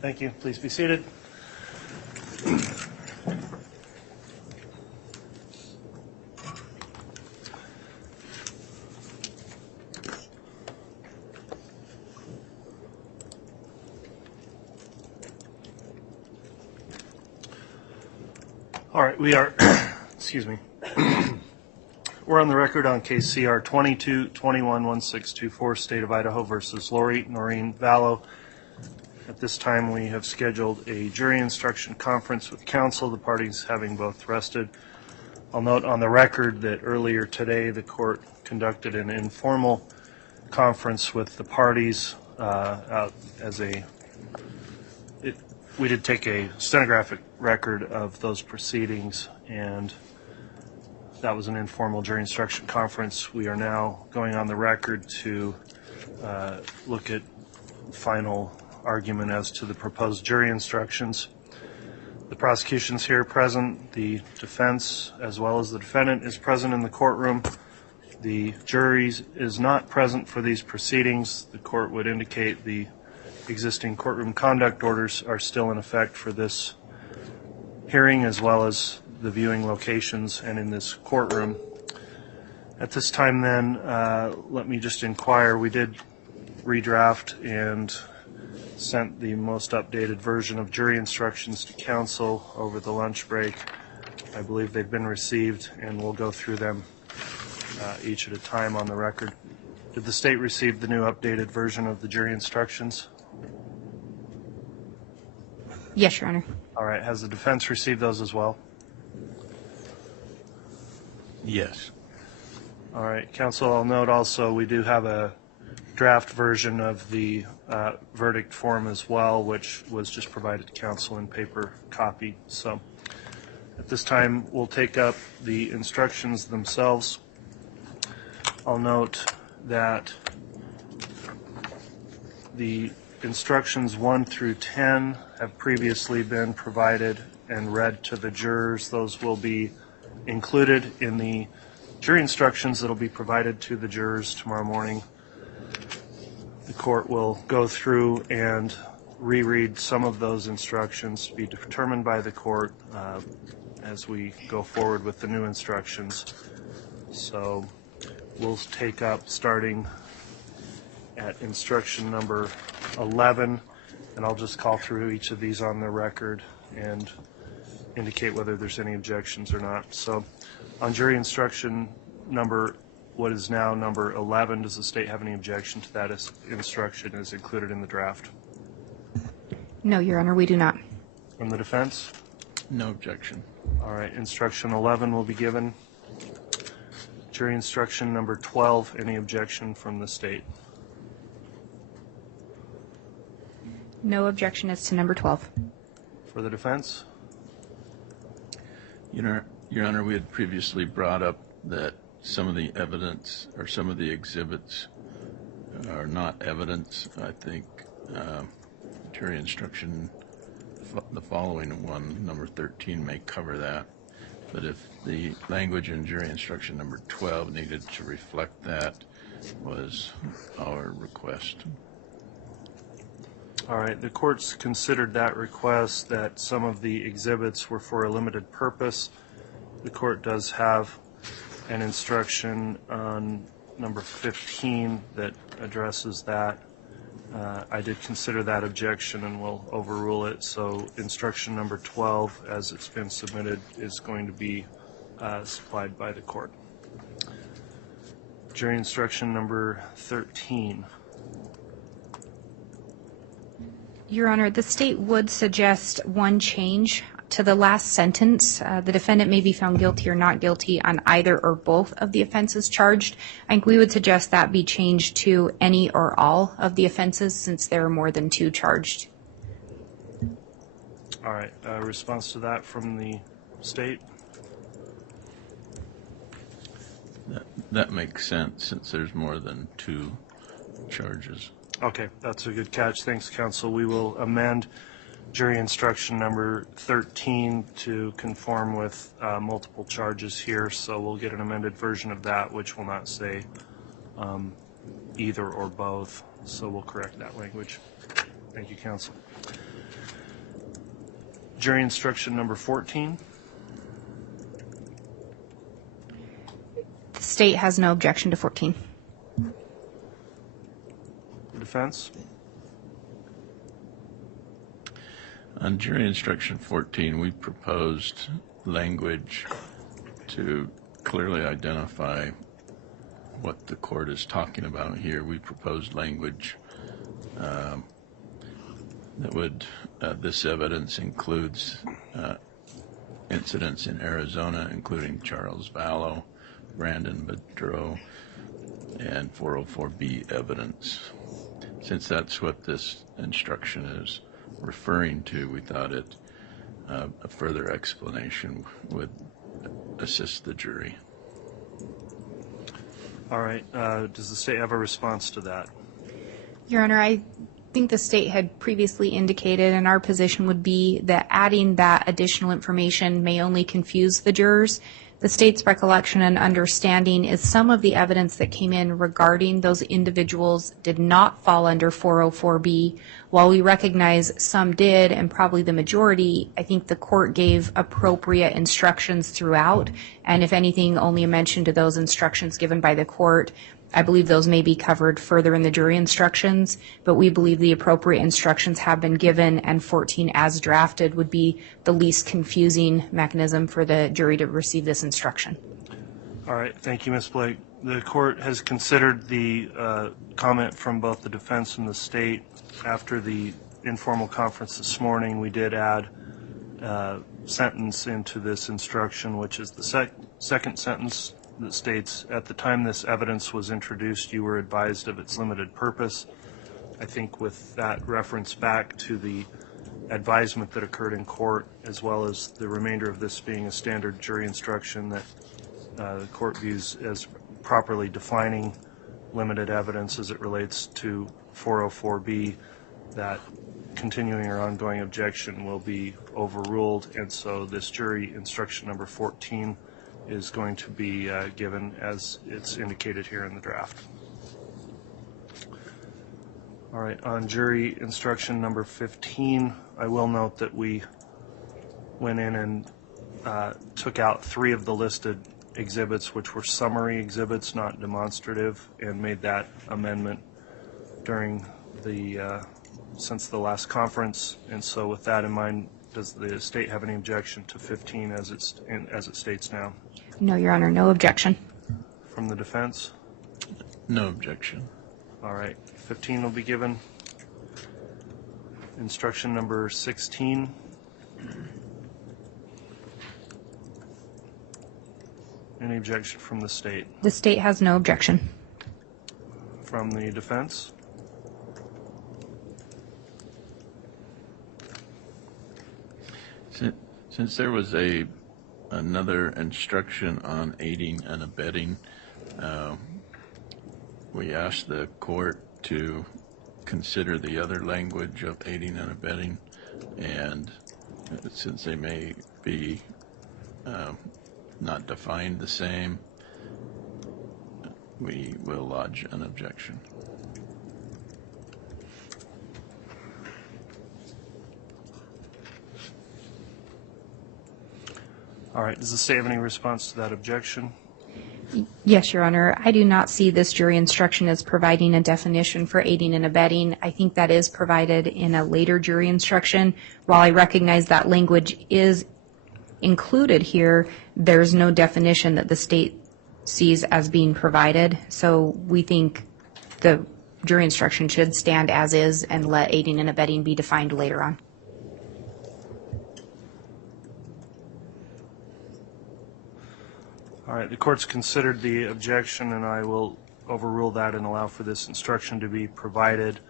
Thank you. Please be seated. All right, we are, excuse me. We're on the record on case CR 22-21-1624, State of Idaho versus Lori Vallow. At this time, we have scheduled a jury instruction conference with counsel, the parties having both rested. I'll note on the record that earlier today, the court conducted an informal conference with the parties we did take a stenographic record of those proceedings, and that was an informal jury instruction conference. We are now going on the record to look at final argument as to the proposed jury instructions. The prosecution's here present. The defense, as well as the defendant, is present in the courtroom. The jury is not present for these proceedings. The court would indicate the existing courtroom conduct orders are still in effect for this hearing, as well as the viewing locations and in this courtroom. At this time then, let me just inquire. We did redraft and sent the most updated version of jury instructions to counsel over the lunch break. I believe they've been received, and we'll go through them each at a time on the record. Did the state receive the new updated version of the jury instructions? Yes, Your Honor. All right. Has the defense received those as well? Yes. All right. Counsel, I'll note also we do have a draft version of the verdict form as well, which was just provided to counsel in paper copy. So at this time, we'll take up the instructions themselves. I'll note that the instructions 1 through 10 have previously been provided and read to the jurors. Those will be included in the jury instructions that will be provided to the jurors tomorrow morning. The court will go through and reread some of those instructions to be determined by the court as we go forward with the new instructions. So we'll take up starting at instruction number 11, and I'll just call through each of these on the record and indicate whether there's any objections or not. So on jury instruction number, what is now number 11, does the state have any objection to that as instruction as included in the draft? No, Your Honor, we do not. From the defense? No objection. All right, instruction 11 will be given. Jury instruction number 12, any objection from the state? No objection as to number 12. For the defense? Your Honor, we had previously brought up that some of the evidence or some of the exhibits are not evidence. I think jury instruction, the following one, number 13, may cover that. But if the language in jury instruction number 12 needed to reflect that, was our request. All right, the court's considered that request, that some of the exhibits were for a limited purpose. The court does have an instruction on number 15 that addresses that. I did consider that objection and will overrule it. So instruction number 12, as it's been submitted, is going to be supplied by the court. Jury instruction number 13. Your Honor, the state would suggest one change to the last sentence. The defendant may be found guilty or not guilty on either or both of the offenses charged. I think we would suggest that be changed to any or all of the offenses, since there are more than 2 charged. All right, response to that from the state? That makes sense, since there's more than 2 charges. Okay, that's a good catch. Thanks, counsel. We will amend jury instruction number 13 to conform with multiple charges here, so we'll get an amended version of that, which will not say either or both, so we'll correct that language. Thank you, counsel. Jury instruction number 14. The state has no objection to 14. The defense. On jury instruction 14, we proposed language to clearly identify what the court is talking about here. We proposed language that would, this evidence includes incidents in Arizona, including Charles Vallow, Brandon Bedreau, and 404B evidence. Since that's what this instruction is referring to, we thought a further explanation would assist the jury. All right. Does the state have a response to that? Your Honor, I think the state had previously indicated, and our position would be that adding that additional information may only confuse the jurors. The state's recollection and understanding is some of the evidence that came in regarding those individuals did not fall under 404B. While we recognize some did, and probably the majority, I think the court gave appropriate instructions throughout, and if anything, only a mention to those instructions given by the court. I believe those may be covered further in the jury instructions, but we believe the appropriate instructions have been given, and 14 as drafted would be the least confusing mechanism for the jury to receive this instruction. All right. Thank you, Ms. Blake. The court has considered the comment from both the defense and the state. After the informal conference this morning, we did add a sentence into this instruction, which is the second sentence that states, at the time this evidence was introduced, you were advised of its limited purpose. I think with that reference back to the advisement that occurred in court, as well as the remainder of this being a standard jury instruction that the court views as properly defining limited evidence as it relates to 404B, that continuing or ongoing objection will be overruled, and so this jury instruction number 14 is going to be given as it's indicated here in the draft. All right, on jury instruction number 15, I will note that we went in and took out 3 of the listed exhibits, which were summary exhibits, not demonstrative, and made that amendment during the since the last conference. And so with that in mind, does the state have any objection to 15 as it states now? No, Your Honor, no objection. From the defense? No objection. All right, 15 will be given. Instruction number 16. Any objection from the state? The state has no objection. From the defense? Since there was another instruction on aiding and abetting, we asked the court to consider the other language of aiding and abetting, and since they may be not defined the same, we will lodge an objection. All right, does the state have any response to that objection? Yes, Your Honor. I do not see this jury instruction as providing a definition for aiding and abetting. I think that is provided in a later jury instruction. While I recognize that language is included here, there's no definition that the state sees as being provided. So we think the jury instruction should stand as is and let aiding and abetting be defined later on. All right, the court's considered the objection, and I will overrule that and allow for this instruction to be provided,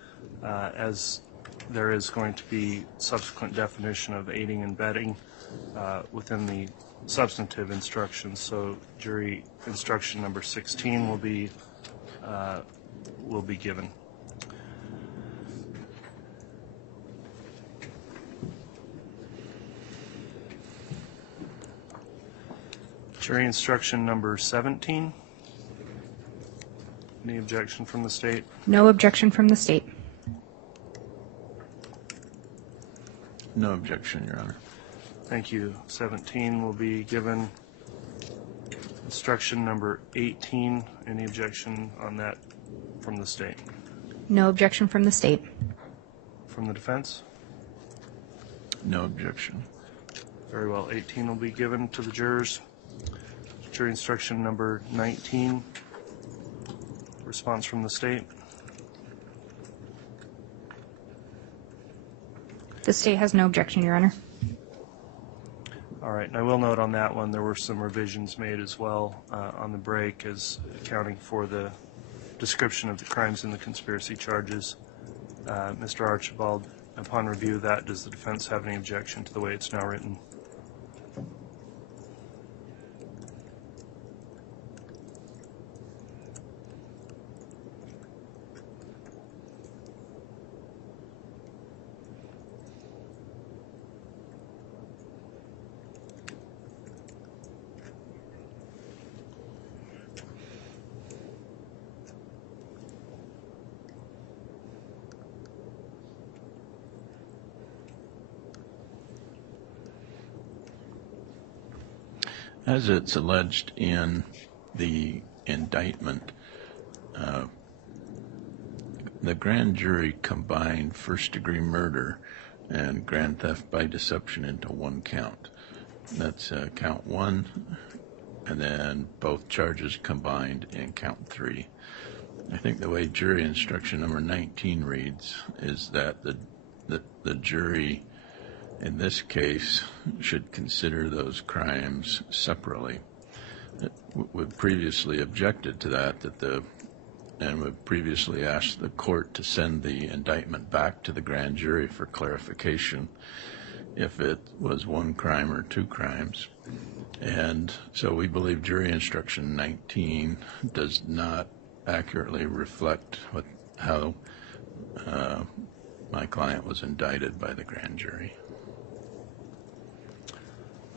as there is going to be subsequent definition of aiding and abetting within the substantive instructions. So jury instruction number 16 will be given. Jury instruction number 17. Any objection from the state? No objection from the state. No objection, Your Honor. Thank you. 17 will be given. Instruction number 18. Any objection on that from the state? No objection from the state. From the defense? No objection. Very well. 18 will be given to the jurors. Jury instruction number 19. Response from the state? The state has no objection, Your Honor. All right, and I will note on that one there were some revisions made as well on the break as accounting for the description of the crimes in the conspiracy charges. Mr. Archibald, upon review of that, does the defense have any objection to the way it's now written? As it's alleged in the indictment, the grand jury combined first-degree murder and grand theft by deception into one count. That's count 1, and then both charges combined in count 3. I think the way jury instruction number 19 reads is that the jury in this case should consider those crimes separately. We previously objected to that, and we previously asked the court to send the indictment back to the grand jury for clarification if it was one crime or two crimes. And so we believe jury instruction 19 does not accurately reflect how my client was indicted by the grand jury.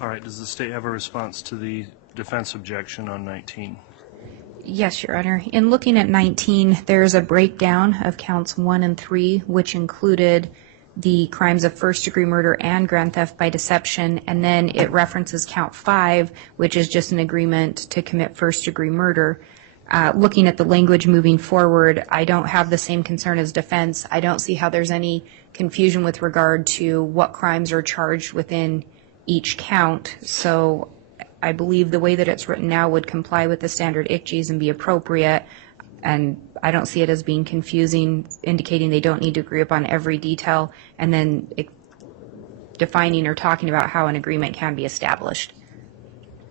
All right, does the state have a response to the defense objection on 19? Yes, Your Honor. In looking at 19, there's a breakdown of counts 1 and 3, which included the crimes of first-degree murder and grand theft by deception, and then it references count 5, which is just an agreement to commit first-degree murder. Looking at the language moving forward, I don't have the same concern as defense. I don't see how there's any confusion with regard to what crimes are charged within each count. So I believe the way that it's written now would comply with the standard ICGs and be appropriate. And I don't see it as being confusing, indicating they don't need to agree upon every detail, and then defining or talking about how an agreement can be established.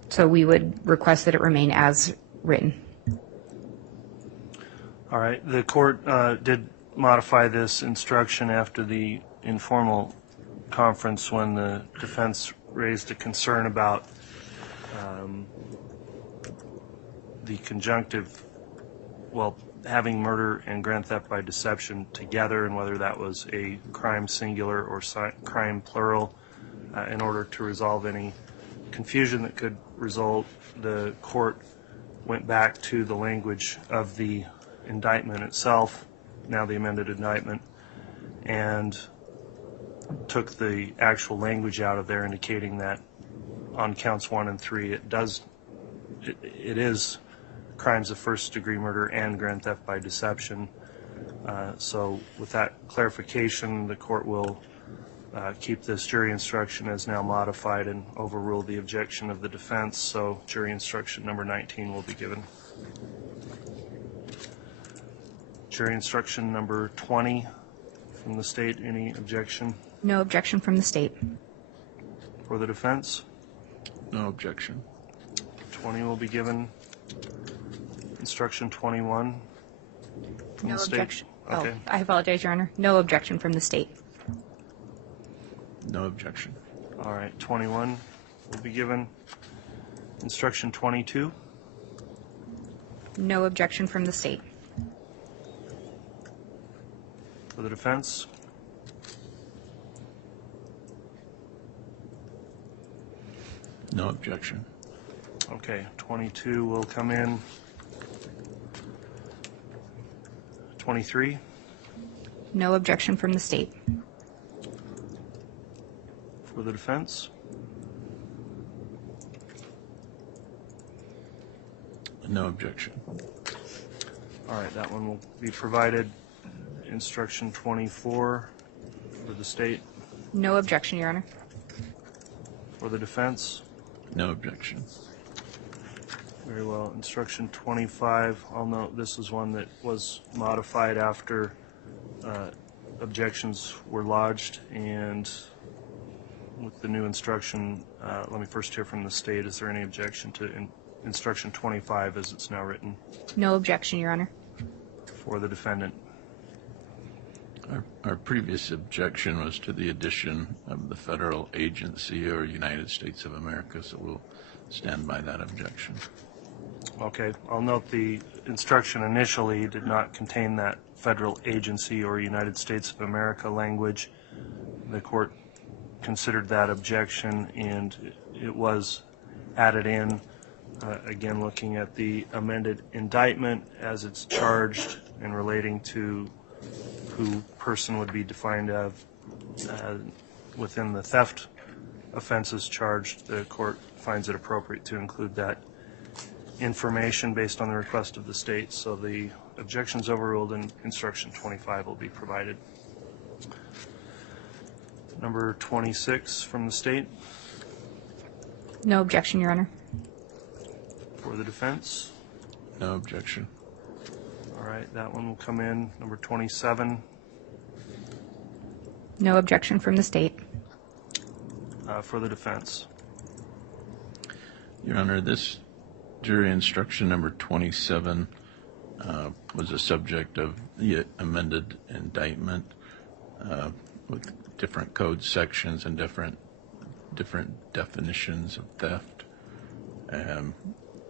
So we would request that it remain as written. All right, the court did modify this instruction after the informal conference when the defense raised a concern about the conjunctive, well, having murder and grand theft by deception together, and whether that was a crime singular or crime plural. In order to resolve any confusion that could result, the court went back to the language of the indictment itself, now the amended indictment, and took the actual language out of there, indicating that on counts 1 and 3 it is crimes of first degree murder and grand theft by deception. So with that clarification, the court will keep this jury instruction as now modified and overrule the objection of the defense. So jury instruction number 19 will be given. Jury instruction number 20 from the state. Any objection? No objection from the state. For the defense? No objection. 20 will be given. Instruction 21 from No the state. objection. Okay. Oh, I apologize, Your Honor. No objection from the state. No objection. All right. 21 will be given. Instruction 22. No objection from the state. For the defense? No objection. Okay, 22 will come in. 23? No objection from the state. For the defense? No objection. All right, that one will be provided. Instruction 24 for the state. No objection, Your Honor. For the defense. No objection. Very well. Instruction 25, I'll note this is one that was modified after objections were lodged, and with the new instruction, let me first hear from the state. Is there any objection to instruction 25 as it's now written? No objection, Your Honor. For the defendant. Our previous objection was to the addition of the federal agency or United States of America, so we'll stand by that objection. Okay, I'll note the instruction initially did not contain that federal agency or United States of America language. The court considered that objection and it was added in. Again, looking at the amended indictment as it's charged and relating to who person would be defined of within the theft offenses charged, the court finds it appropriate to include that information based on the request of the state. So the objections overruled and instruction 25 will be provided. Number 26 from the state. No objection, Your Honor. For the defense. No objection. All right, that one will come in. Number 27. No objection from the state. For the defense. Your Honor, this jury instruction number 27 was a subject of the amended indictment with different code sections and different definitions of theft.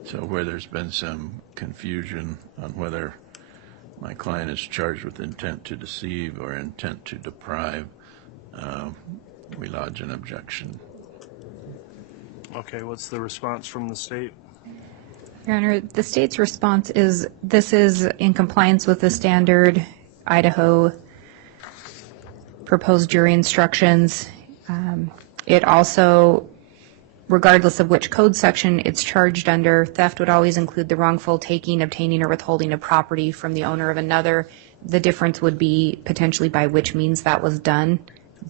So where there's been some confusion on whether my client is charged with intent to deceive or intent to deprive, we lodge an objection. Okay, what's the response from the state? Your Honor, the state's response is this is in compliance with the standard Idaho proposed jury instructions. It also, regardless of which code section it's charged under, theft would always include the wrongful taking, obtaining, or withholding of property from the owner of another. The difference would be potentially by which means that was done.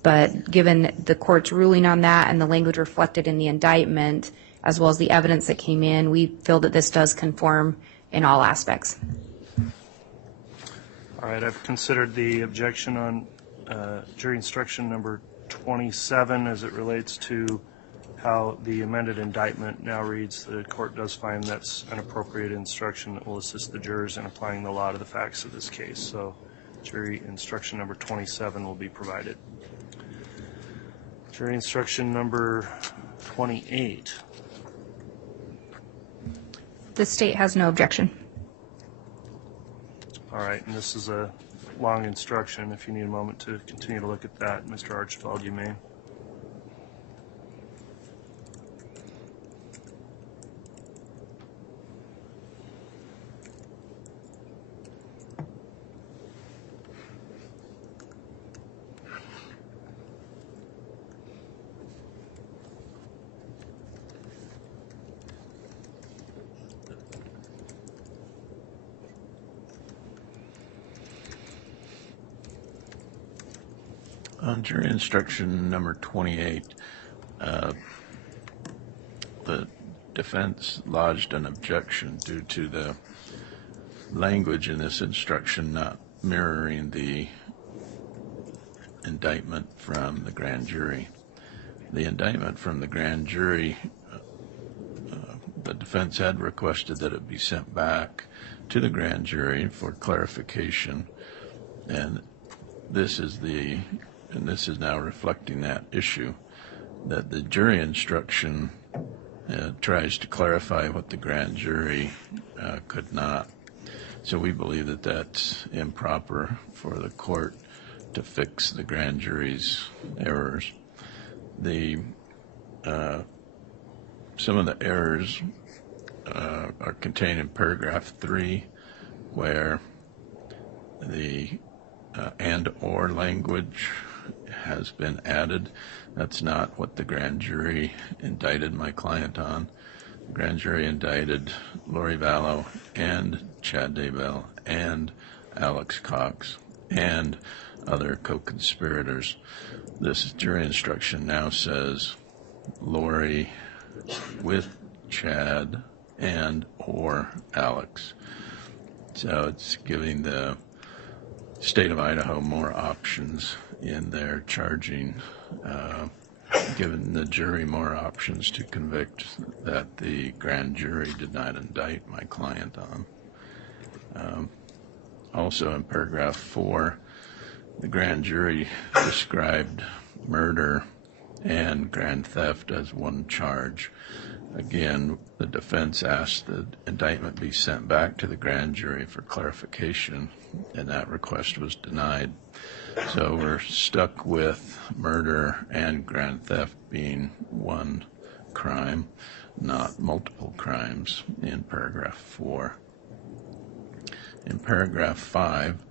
But given the court's ruling on that and the language reflected in the indictment, as well as the evidence that came in, we feel that this does conform in all aspects. All right, I've considered the objection on jury instruction number 27 as it relates to how the amended indictment now reads. The court does find that's an appropriate instruction that will assist the jurors in applying the law to the facts of this case. So jury instruction number 27 will be provided. Jury instruction number 28. The state has no objection. All right, and this is a long instruction. If you need a moment to continue to look at that, Mr. Archibald, you may. On jury instruction number 28, the defense lodged an objection due to the language in this instruction not mirroring the indictment from the grand jury. The indictment from the grand jury, the defense had requested that it be sent back to the grand jury for clarification, and this is now reflecting that issue, that the jury instruction tries to clarify what the grand jury could not. So we believe that that's improper for the court to fix the grand jury's errors. Some of the errors are contained in paragraph 3, where the and/or language has been added. That's not what the grand jury indicted my client on. grand jury indicted Lori Vallow and Chad Daybell and Alex Cox and other co-conspirators. This jury instruction now says Lori with Chad and or Alex. So it's giving the state of Idaho more options in their charging, giving the jury more options to convict that the grand jury did not indict my client on. Also in paragraph 4, the grand jury described murder and grand theft as one charge. Again, the defense asked the indictment be sent back to the grand jury for clarification, and that request was denied. So we're stuck with murder and grand theft being one crime, not multiple crimes in paragraph 4. In paragraph 5,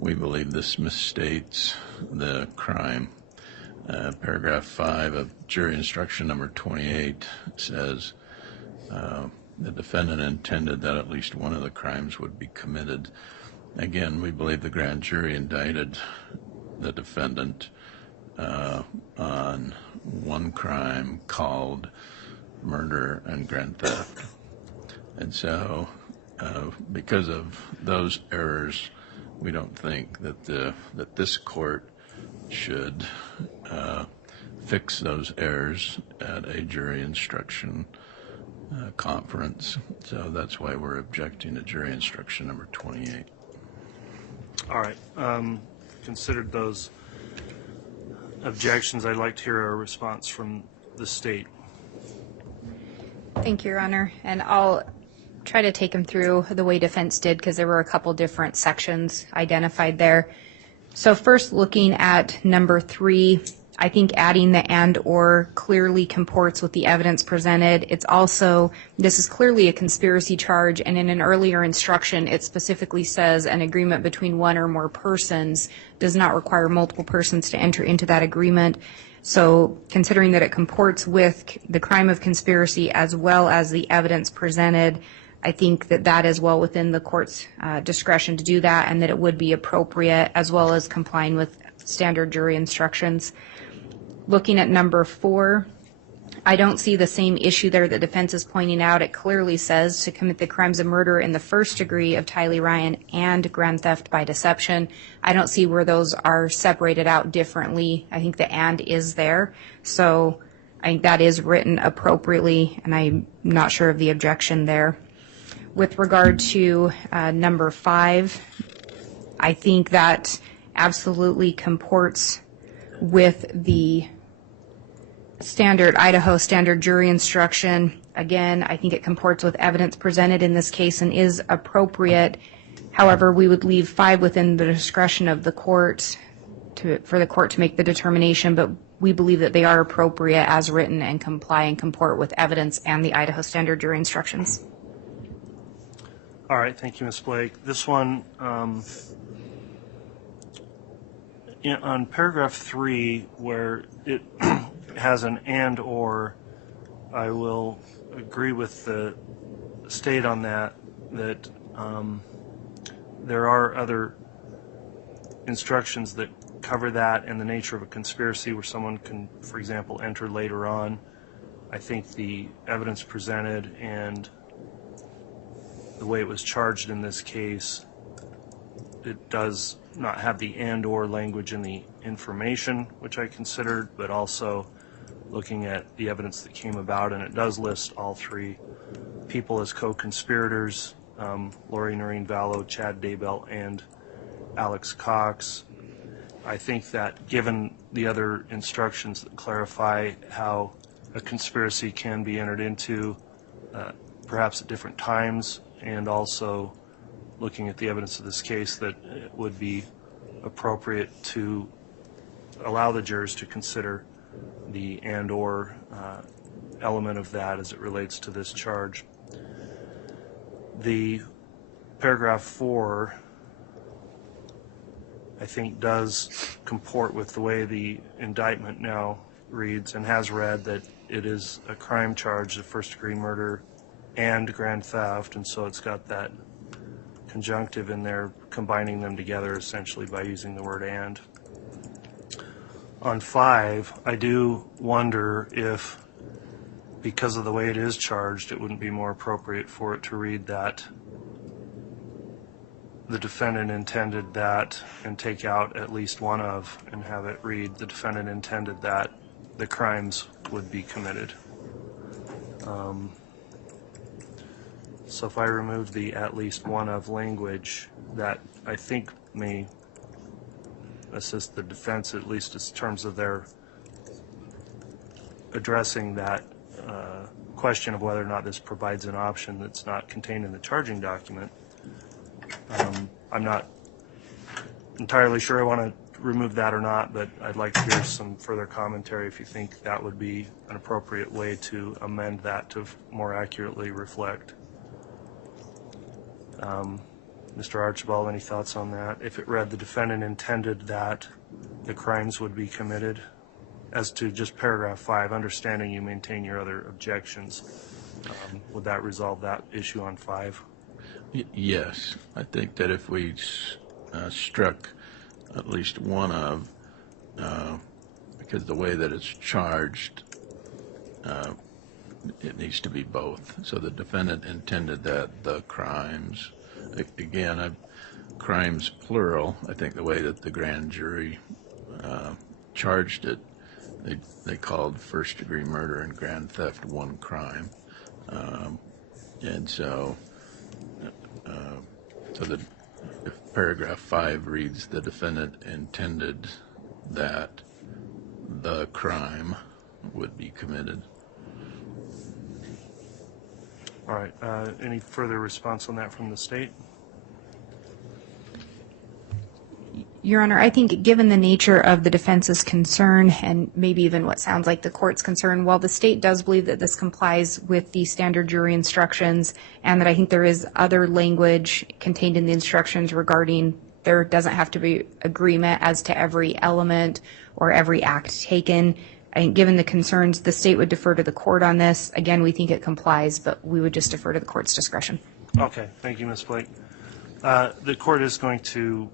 we believe this misstates the crime. Paragraph 5 of jury instruction number 28 says the defendant intended that at least one of the crimes would be committed. Again, we believe the grand jury indicted the defendant on one crime called murder and grand theft. And so because of those errors, we don't think that this court should fix those errors at a jury instruction conference. So that's why we're objecting to jury instruction number 28. All right. Considered those objections, I'd like to hear a response from the state. Thank you, Your Honor. And I'll try to take them through the way defense did because there were a couple different sections identified there. So first, looking at number 3, I think adding the and or clearly comports with the evidence presented. It's also, this is clearly a conspiracy charge, and in an earlier instruction, it specifically says an agreement between one or more persons does not require multiple persons to enter into that agreement. So considering that it comports with the crime of conspiracy as well as the evidence presented, I think that that is well within the court's discretion to do that, and that it would be appropriate as well as complying with standard jury instructions. Looking at number 4, I don't see the same issue there that defense is pointing out. It clearly says to commit the crimes of murder in the first degree of Tylee Ryan and grand theft by deception. I don't see where those are separated out differently. I think the and is there. So I think that is written appropriately, and I'm not sure of the objection there. With regard to number 5, I think that absolutely comports with the standard Idaho standard jury instruction. Again, I think it comports with evidence presented in this case and is appropriate. However, we would leave 5 within the discretion of the court for the court to make the determination, but we believe that they are appropriate as written and comply and comport with evidence and the Idaho standard jury instructions. All right, thank you, Ms. Blake. This one, on paragraph 3, where it has an and or, I will agree with the state on that there are other instructions that cover that and the nature of a conspiracy where someone can, for example, enter later on. I think the evidence presented and the way it was charged in this case, it does not have the and or language in the information, which I considered, but also looking at the evidence that came about, and it does list all 3 people as co-conspirators, Lori Vallow, Chad Daybell, and Alex Cox. I think that given the other instructions that clarify how a conspiracy can be entered into, perhaps at different times, and also looking at the evidence of this case, that it would be appropriate to allow the jurors to consider the and or element of that as it relates to this charge. The paragraph 4, I think, does comport with the way the indictment now reads and has read, that it is a crime charge of first-degree murder and grand theft, and so it's got that conjunctive in there, combining them together essentially by using the word and. On 5, I do wonder if, because of the way it is charged, it wouldn't be more appropriate for it to read that the defendant intended that and take out at least one of, and have it read the defendant intended that the crimes would be committed. So if I remove the at least one of language, that I think may assist the defense, at least in terms of their addressing that question of whether or not this provides an option that's not contained in the charging document. I'm not entirely sure I want to remove that or not, but I'd like to hear some further commentary if you think that would be an appropriate way to amend that to more accurately reflect. Mr. Archibald, any thoughts on that? If it read the defendant intended that the crimes would be committed, as to just paragraph 5, understanding you maintain your other objections, would that resolve that issue on 5? Yes, I think that if we struck at least one of, because the way that it's charged, it needs to be both. So the defendant intended that the crimes, again, crimes plural, I think the way that the grand jury charged it, they called first degree murder and grand theft one crime. And so if paragraph 5 reads the defendant intended that the crime would be committed. All right. Any further response on that from the state? Your Honor, I think given the nature of the defense's concern and maybe even what sounds like the court's concern, while the state does believe that this complies with the standard jury instructions and that I think there is other language contained in the instructions regarding there doesn't have to be agreement as to every element or every act taken, I think given the concerns, the state would defer to the court on this. Again, we think it complies, but we would just defer to the court's discretion. Okay. Thank you, Ms. Blake. The court is going to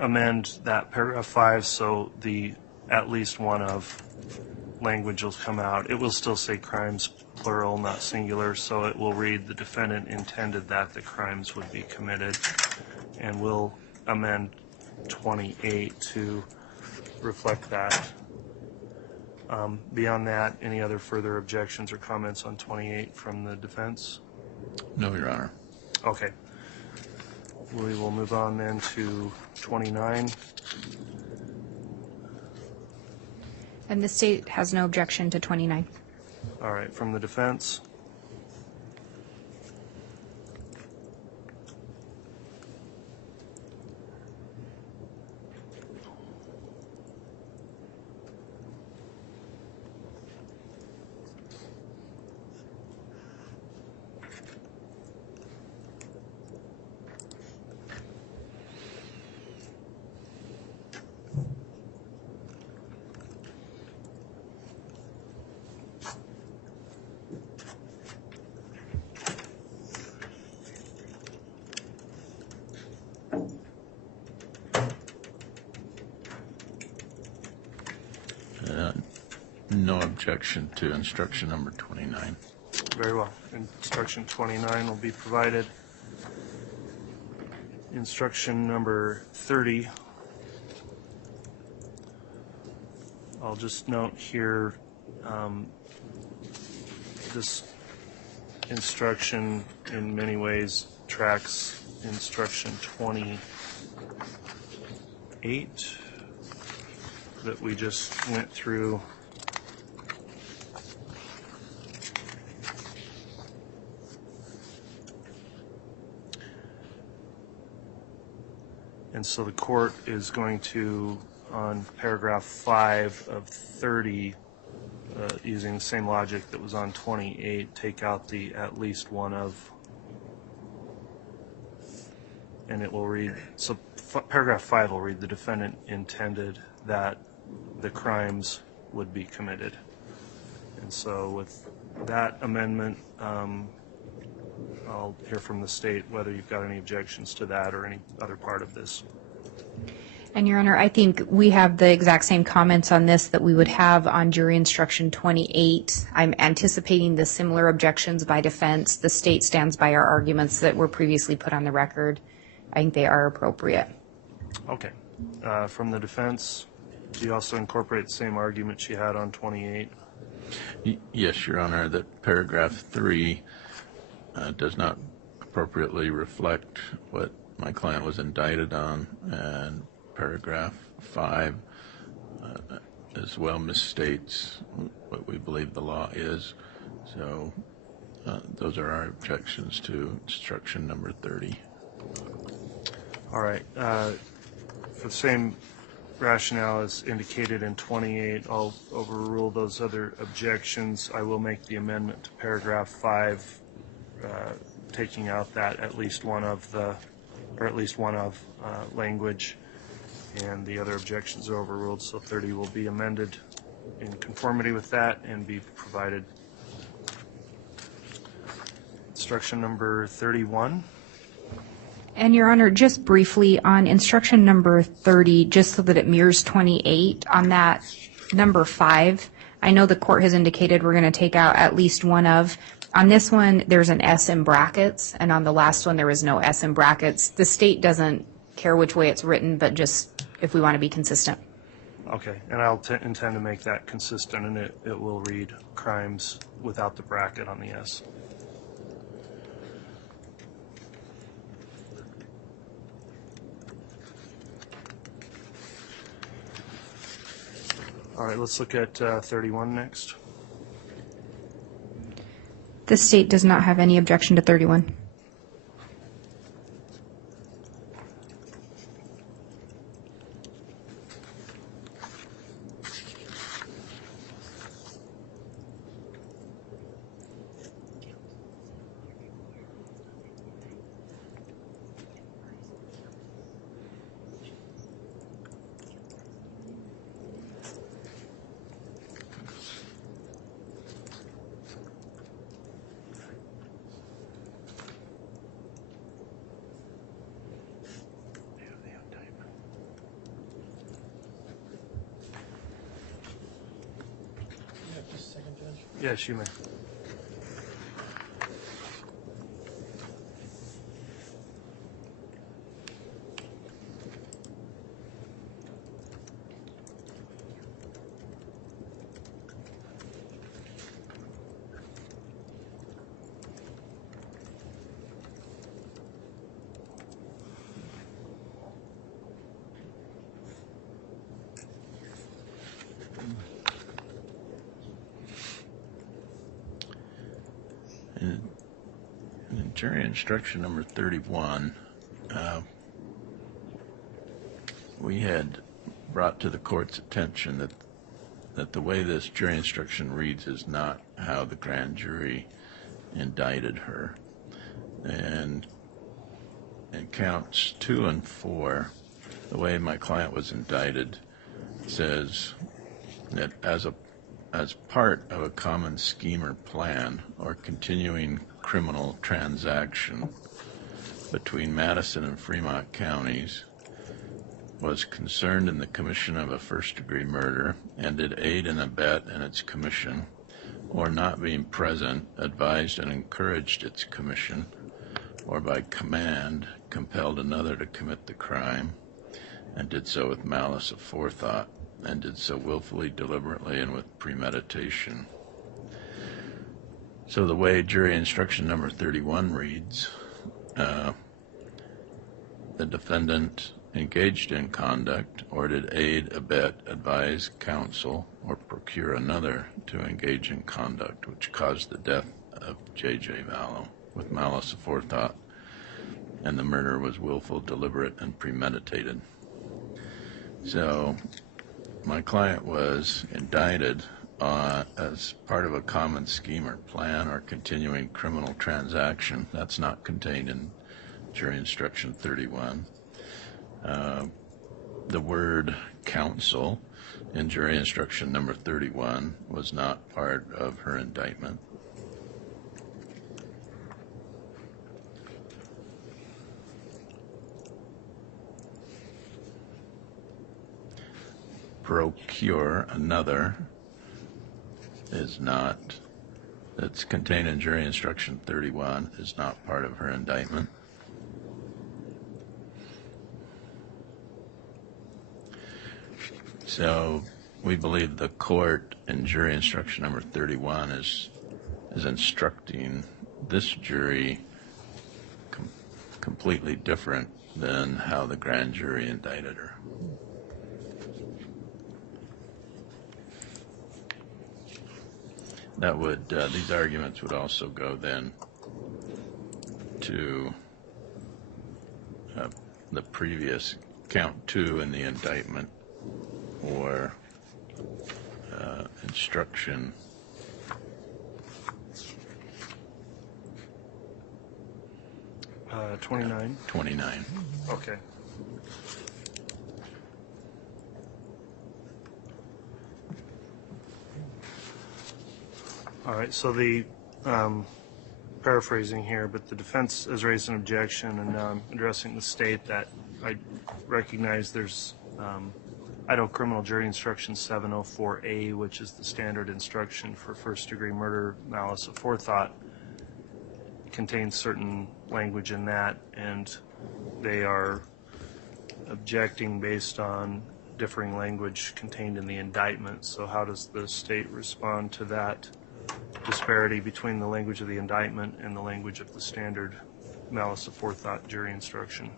amend that paragraph 5 so the at least one of language will come out. It will still say crimes plural, not singular, so it will read the defendant intended that the crimes would be committed, and we'll amend 28 to reflect that. Beyond that, any other further objections or comments on 28 from the defense? No, Your Honor. Okay. We will move on then to 29. And the state has no objection to 29. All right, from the defense? No objection to instruction number 29. Very well. Instruction 29 will be provided. Instruction number 30. I'll just note here, this instruction in many ways tracks instruction 28 that we just went through. And so the court is going to, on paragraph 5 of 30, using the same logic that was on 28, take out the at least one of, and it will read, so paragraph 5 will read the defendant intended that the crimes would be committed. And so with that amendment, I'll hear from the state whether you've got any objections to that or any other part of this. And Your Honor, I think we have the exact same comments on this that we would have on jury instruction 28. I'm anticipating the similar objections by defense. The state stands by our arguments that were previously put on the record. I think they are appropriate. Okay. From the defense, do you also incorporate the same argument she had on 28? Yes, Your Honor, that paragraph 3 does not appropriately reflect what my client was indicted on, and paragraph 5 as well misstates what we believe the law is. So those are our objections to instruction number 30. All right. For the same rationale as indicated in 28, I'll overrule those other objections. I will make the amendment to paragraph 5, taking out that at least one of language, and the other objections are overruled, so 30 will be amended in conformity with that and be provided. Instruction number 31. And Your Honor, just briefly on instruction number 30, just so that it mirrors 28, on that number 5, I know the court has indicated we're going to take out at least one of. On this one, there's an S in brackets, and on the last one, there is no S in brackets. The state doesn't care which way it's written, but just if we want to be consistent. Okay, and I'll intend to make that consistent, and it will read crimes without the bracket on the S. All right, let's look at 31 next. The state does not have any objection to 31. Yes, you may. In jury instruction number 31, we had brought to the court's attention that the way this jury instruction reads is not how the grand jury indicted her. And in counts 2 and 4, the way my client was indicted says that as part of a common scheme or plan or continuing criminal transaction between Madison and Fremont counties, was concerned in the commission of a first-degree murder and did aid and abet in its commission, or not being present, advised and encouraged its commission, or by command compelled another to commit the crime, and did so with malice aforethought, and did so willfully, deliberately, and with premeditation. So the way jury instruction number 31 reads, the defendant engaged in conduct or did aid, abet, advise, counsel, or procure another to engage in conduct which caused the death of J.J. Vallow with malice aforethought, and the murder was willful, deliberate, and premeditated. So my client was indicted as part of a common scheme or plan or continuing criminal transaction. That's not contained in jury instruction 31. The word counsel in jury instruction number 31 was not part of her indictment. procure another is not, that's contained in jury instruction 31, is not part of her indictment. So we believe the court in jury instruction number 31 is instructing this jury completely different than how the grand jury indicted her. That would, these arguments would also go then to the previous count 2 in the indictment, or instruction 29. 29. Okay. All right, so the, paraphrasing here, but the defense has raised an objection, and now I'm addressing the state that I recognize there's Idaho Criminal Jury Instruction 704A, which is the standard instruction for first-degree murder, malice aforethought, contains certain language in that, and they are objecting based on differing language contained in the indictment. So how does the state respond to that disparity between the language of the indictment and the language of the standard malice aforethought jury instruction?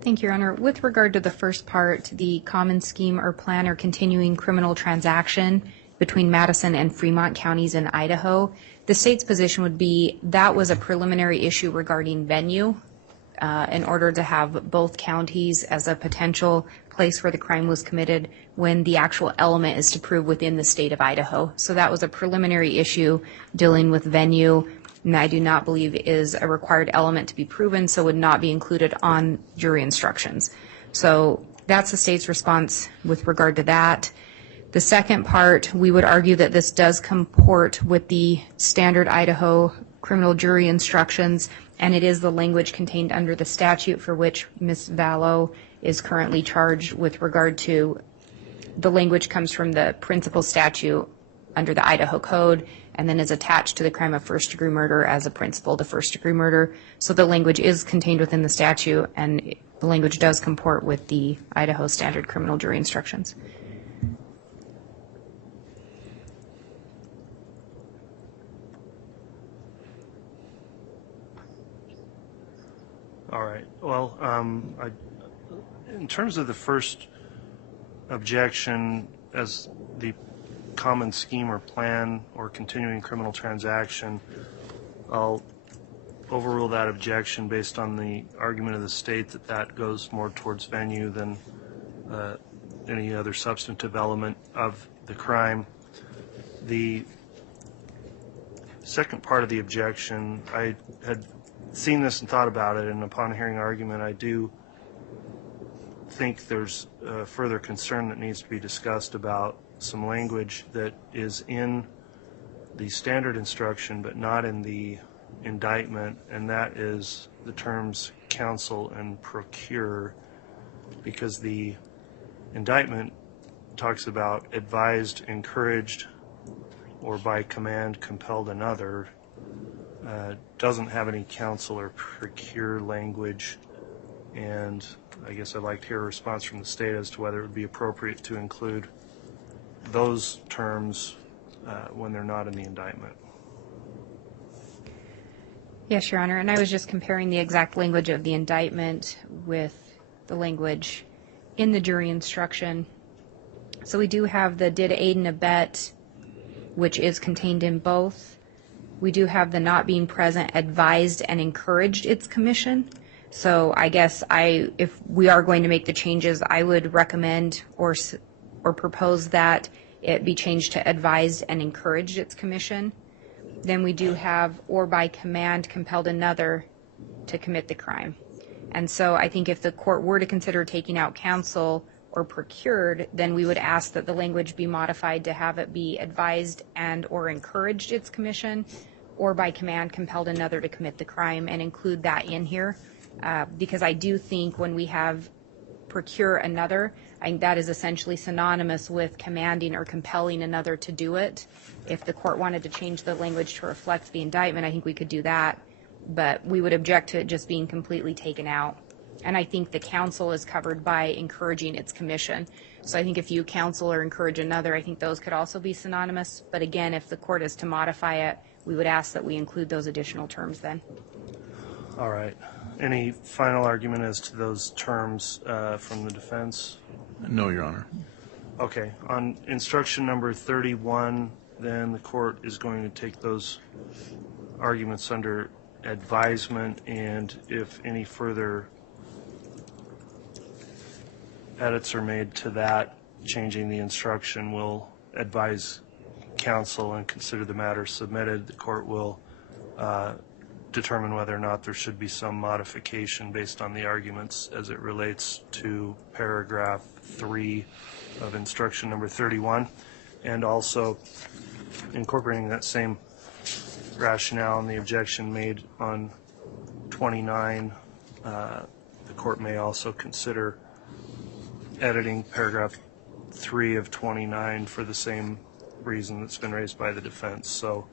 Thank you, Your Honor. With regard to the first part, the common scheme or plan or continuing criminal transaction between Madison and Fremont counties in Idaho, the state's position would be that was a preliminary issue regarding venue in order to have both counties as a potential place where the crime was committed when the actual element is to prove within the state of Idaho. So that was a preliminary issue dealing with venue, and I do not believe is a required element to be proven, so would not be included on jury instructions. So that's the state's response with regard to that. The second part, we would argue that this does comport with the standard Idaho criminal jury instructions, and it is the language contained under the statute for which Ms. Vallow is currently charged. With regard to the language comes from the principal statute under the Idaho Code, and then is attached to the crime of first-degree murder as a principle to first-degree murder. So the language is contained within the statute, and the language does comport with the Idaho standard criminal jury instructions. All right. Well, in terms of the first objection as the common scheme or plan or continuing criminal transaction, I'll overrule that objection based on the argument of the state that that goes more towards venue than any other substantive element of the crime. The second part of the objection, I had seen this and thought about it, and upon hearing argument, I do think there's further concern that needs to be discussed about some language that is in the standard instruction but not in the indictment, and that is the terms counsel and procure, because the indictment talks about advised, encouraged, or by command compelled another. Doesn't have any counsel or procure language, and I guess I'd like to hear a response from the state as to whether it would be appropriate to include those terms when they're not in the indictment. Yes, Your Honor, and I was just comparing the exact language of the indictment with the language in the jury instruction. So we do have the did aid and abet, which is contained in both. We do have the not being present advised and encouraged its commission. So I guess if we are going to make the changes, I would recommend or propose that it be changed to advised and encouraged its commission. Then we do have or by command compelled another to commit the crime. And so I think if the court were to consider taking out counsel or procured, then we would ask that the language be modified to have it be advised and or encouraged its commission, or by command compelled another to commit the crime, and include that in here. Because I do think when we have procure another, I think that is essentially synonymous with commanding or compelling another to do it. If the court wanted to change the language to reflect the indictment, I think we could do that, but we would object to it just being completely taken out. And I think the counsel is covered by encouraging its commission. So I think if you counsel or encourage another, I think those could also be synonymous. But again, if the court is to modify it, we would ask that we include those additional terms then. All right. Any final argument as to those terms from the defense? No, Your Honor. Okay. On instruction number 31, then the court is going to take those arguments under advisement, and if any further edits are made to that, changing the instruction, will advise counsel and consider the matter submitted. The court will determine whether or not there should be some modification based on the arguments as it relates to paragraph 3 of instruction number 31, and also incorporating that same rationale and the objection made on 29. The court may also consider editing paragraph 3 of 29 for the same reason that's been raised by the defense. So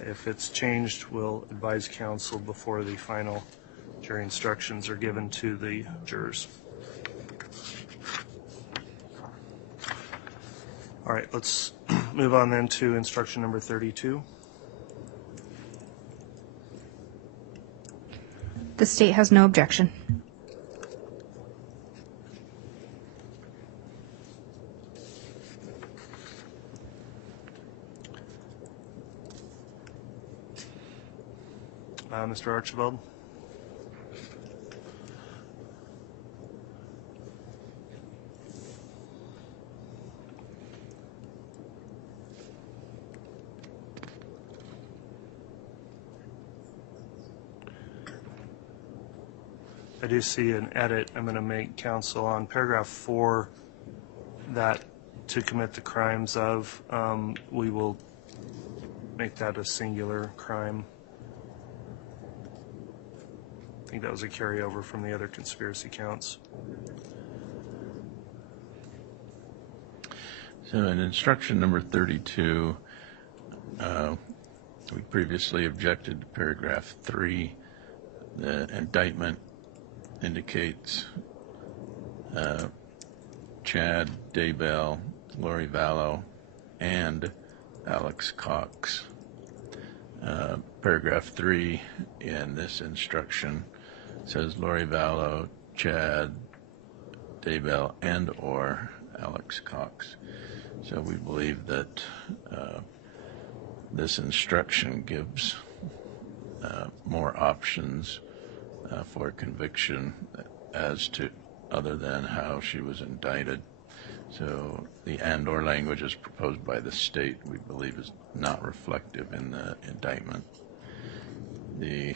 if it's changed, we'll advise counsel before the final jury instructions are given to the jurors. All right, let's move on then to instruction number 32. The state has no objection. Mr. Archibald? I do see an edit I'm going to make, counsel, on paragraph 4, that to commit the crimes of, we will make that a singular crime. I think that was a carryover from the other conspiracy counts. So in instruction number 32, we previously objected to paragraph 3. The indictment indicates Chad Daybell, Lori Vallow, and Alex Cox. Paragraph 3 in this instruction says Lori Vallow, Chad Daybell, and or Alex Cox. So we believe that this instruction gives more options for conviction as to other than how she was indicted. So the and or language as proposed by the state, we believe, is not reflective in the indictment. The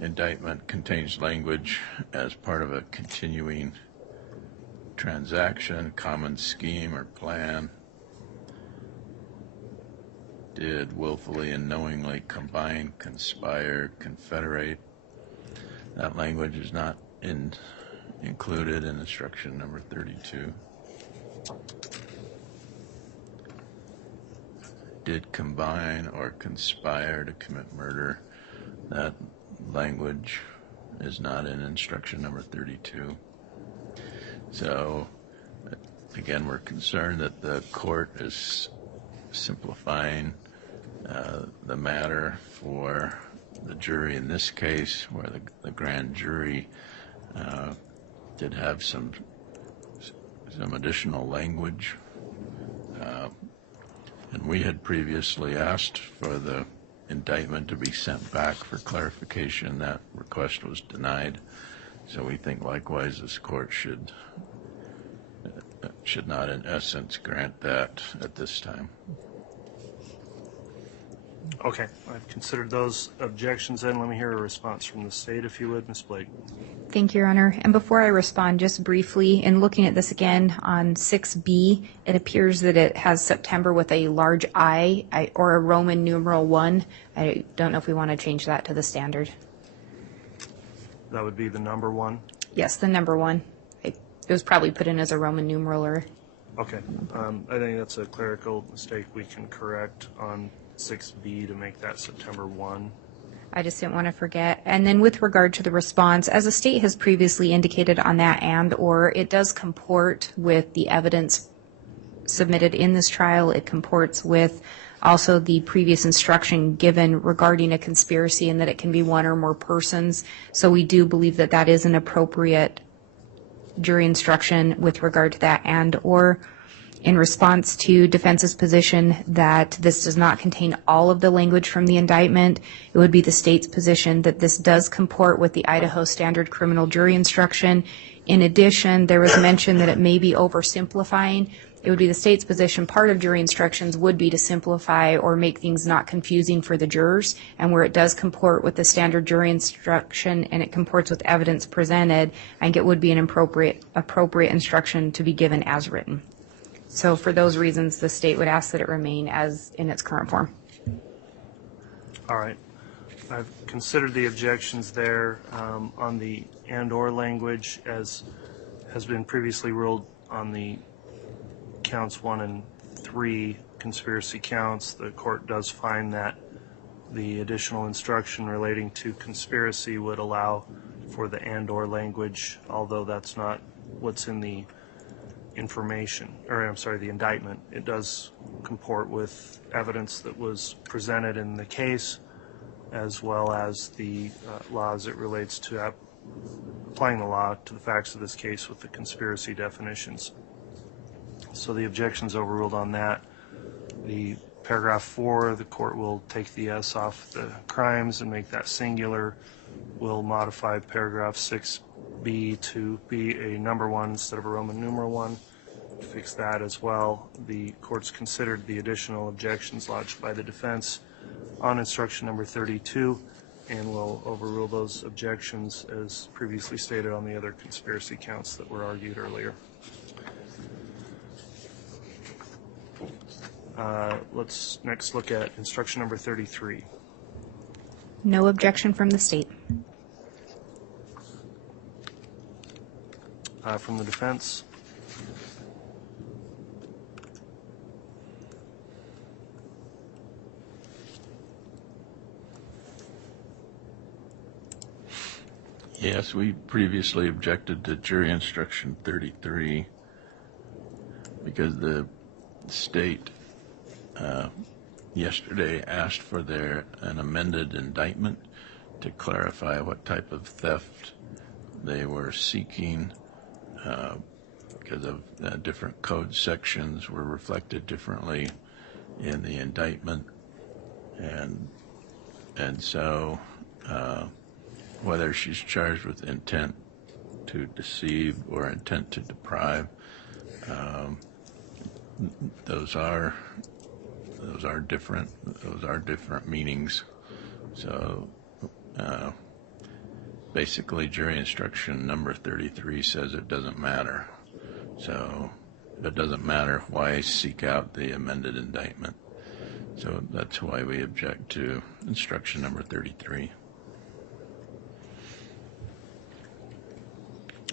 indictment contains language as part of a continuing transaction, common scheme or plan, did willfully and knowingly combine, conspire, confederate. That language is not included in instruction number 32. Did combine or conspire to commit murder. That language is not in instruction number 32. So, again, we're concerned that the court is simplifying the matter for the jury in this case, where the grand jury did have some additional language. And we had previously asked for the indictment to be sent back for clarification. That request was denied. So we think likewise this court should not in essence grant that at this time. Okay, I've considered those objections, and let me hear a response from the state, if you would, Ms. Blake. Thank you, Your Honor. And before I respond, just briefly, in looking at this again on 6B, it appears that it has September with a large I or a Roman numeral 1. I don't know if we want to change that to the standard. That would be the number 1. Yes, the number 1. It was probably put in as a Roman numeral or. Okay. I think that's a clerical mistake we can correct on 6B to make that September 1. I just didn't want to forget. And then with regard to the response, as the state has previously indicated on that or it does comport with the evidence submitted in this trial. It comports with also the previous instruction given regarding a conspiracy and that it can be one or more persons. So we do believe that that is an appropriate jury instruction with regard to that or. In response to defense's position that this does not contain all of the language from the indictment, it would be the state's position that this does comport with the Idaho standard criminal jury instruction. In addition, there was mention that it may be oversimplifying. It would be the state's position part of jury instructions would be to simplify or make things not confusing for the jurors, and where it does comport with the standard jury instruction and it comports with evidence presented, I think it would be an appropriate instruction to be given as written. So for those reasons, the state would ask that it remain as in its current form. All right. I've considered the objections there on the and/or language as has been previously ruled on the counts 1 and 3 conspiracy counts. The court does find that the additional instruction relating to conspiracy would allow for the and/or language, although that's not what's in the the indictment. It does comport with evidence that was presented in the case, as well as the law as it relates to applying the law to the facts of this case with the conspiracy definitions. So the objection's overruled on that. The paragraph 4, the court will take the S off the crimes and make that singular. We'll modify paragraph 6B to be a number 1 instead of a Roman numeral 1. Fix that as well. The court's considered the additional objections lodged by the defense on instruction number 32 and will overrule those objections as previously stated on the other conspiracy counts that were argued earlier. Let's next look at instruction number 33. No objection from the state. From the defense. Yes, we previously objected to jury instruction 33 because the state yesterday asked for an amended indictment to clarify what type of theft they were seeking because of different code sections were reflected differently in the indictment, and so whether she's charged with intent to deceive or intent to deprive, those are different. Those are different meanings. So basically, jury instruction number 33 says it doesn't matter. So it doesn't matter why seek out the amended indictment. So that's why we object to instruction number 33.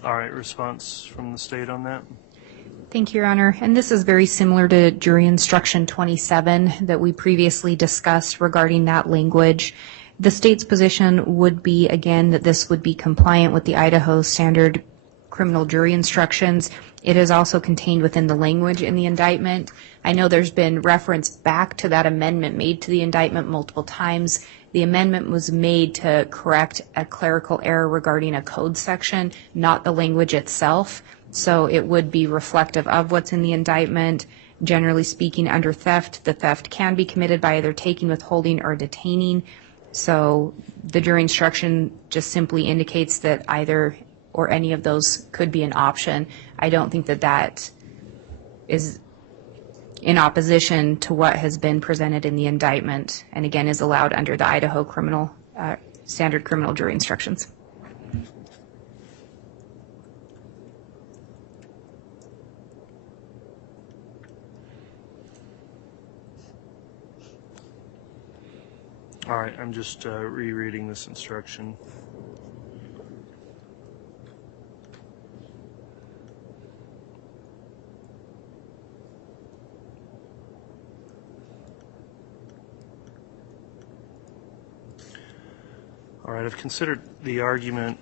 All right, response from the state on that? Thank you, Your Honor. And this is very similar to jury instruction 27 that we previously discussed regarding that language. The state's position would be, again, that this would be compliant with the Idaho standard criminal jury instructions. It is also contained within the language in the indictment. I know there's been reference back to that amendment made to the indictment multiple times. The amendment was made to correct a clerical error regarding a code section, not the language itself. So it would be reflective of what's in the indictment. Generally speaking, under theft, the theft can be committed by either taking, withholding, or detaining. So the jury instruction just simply indicates that either or any of those could be an option. I don't think that that is in opposition to what has been presented in the indictment, and again is allowed under the Idaho standard criminal jury instructions. All right, I'm just rereading this instruction. All right, I've considered the argument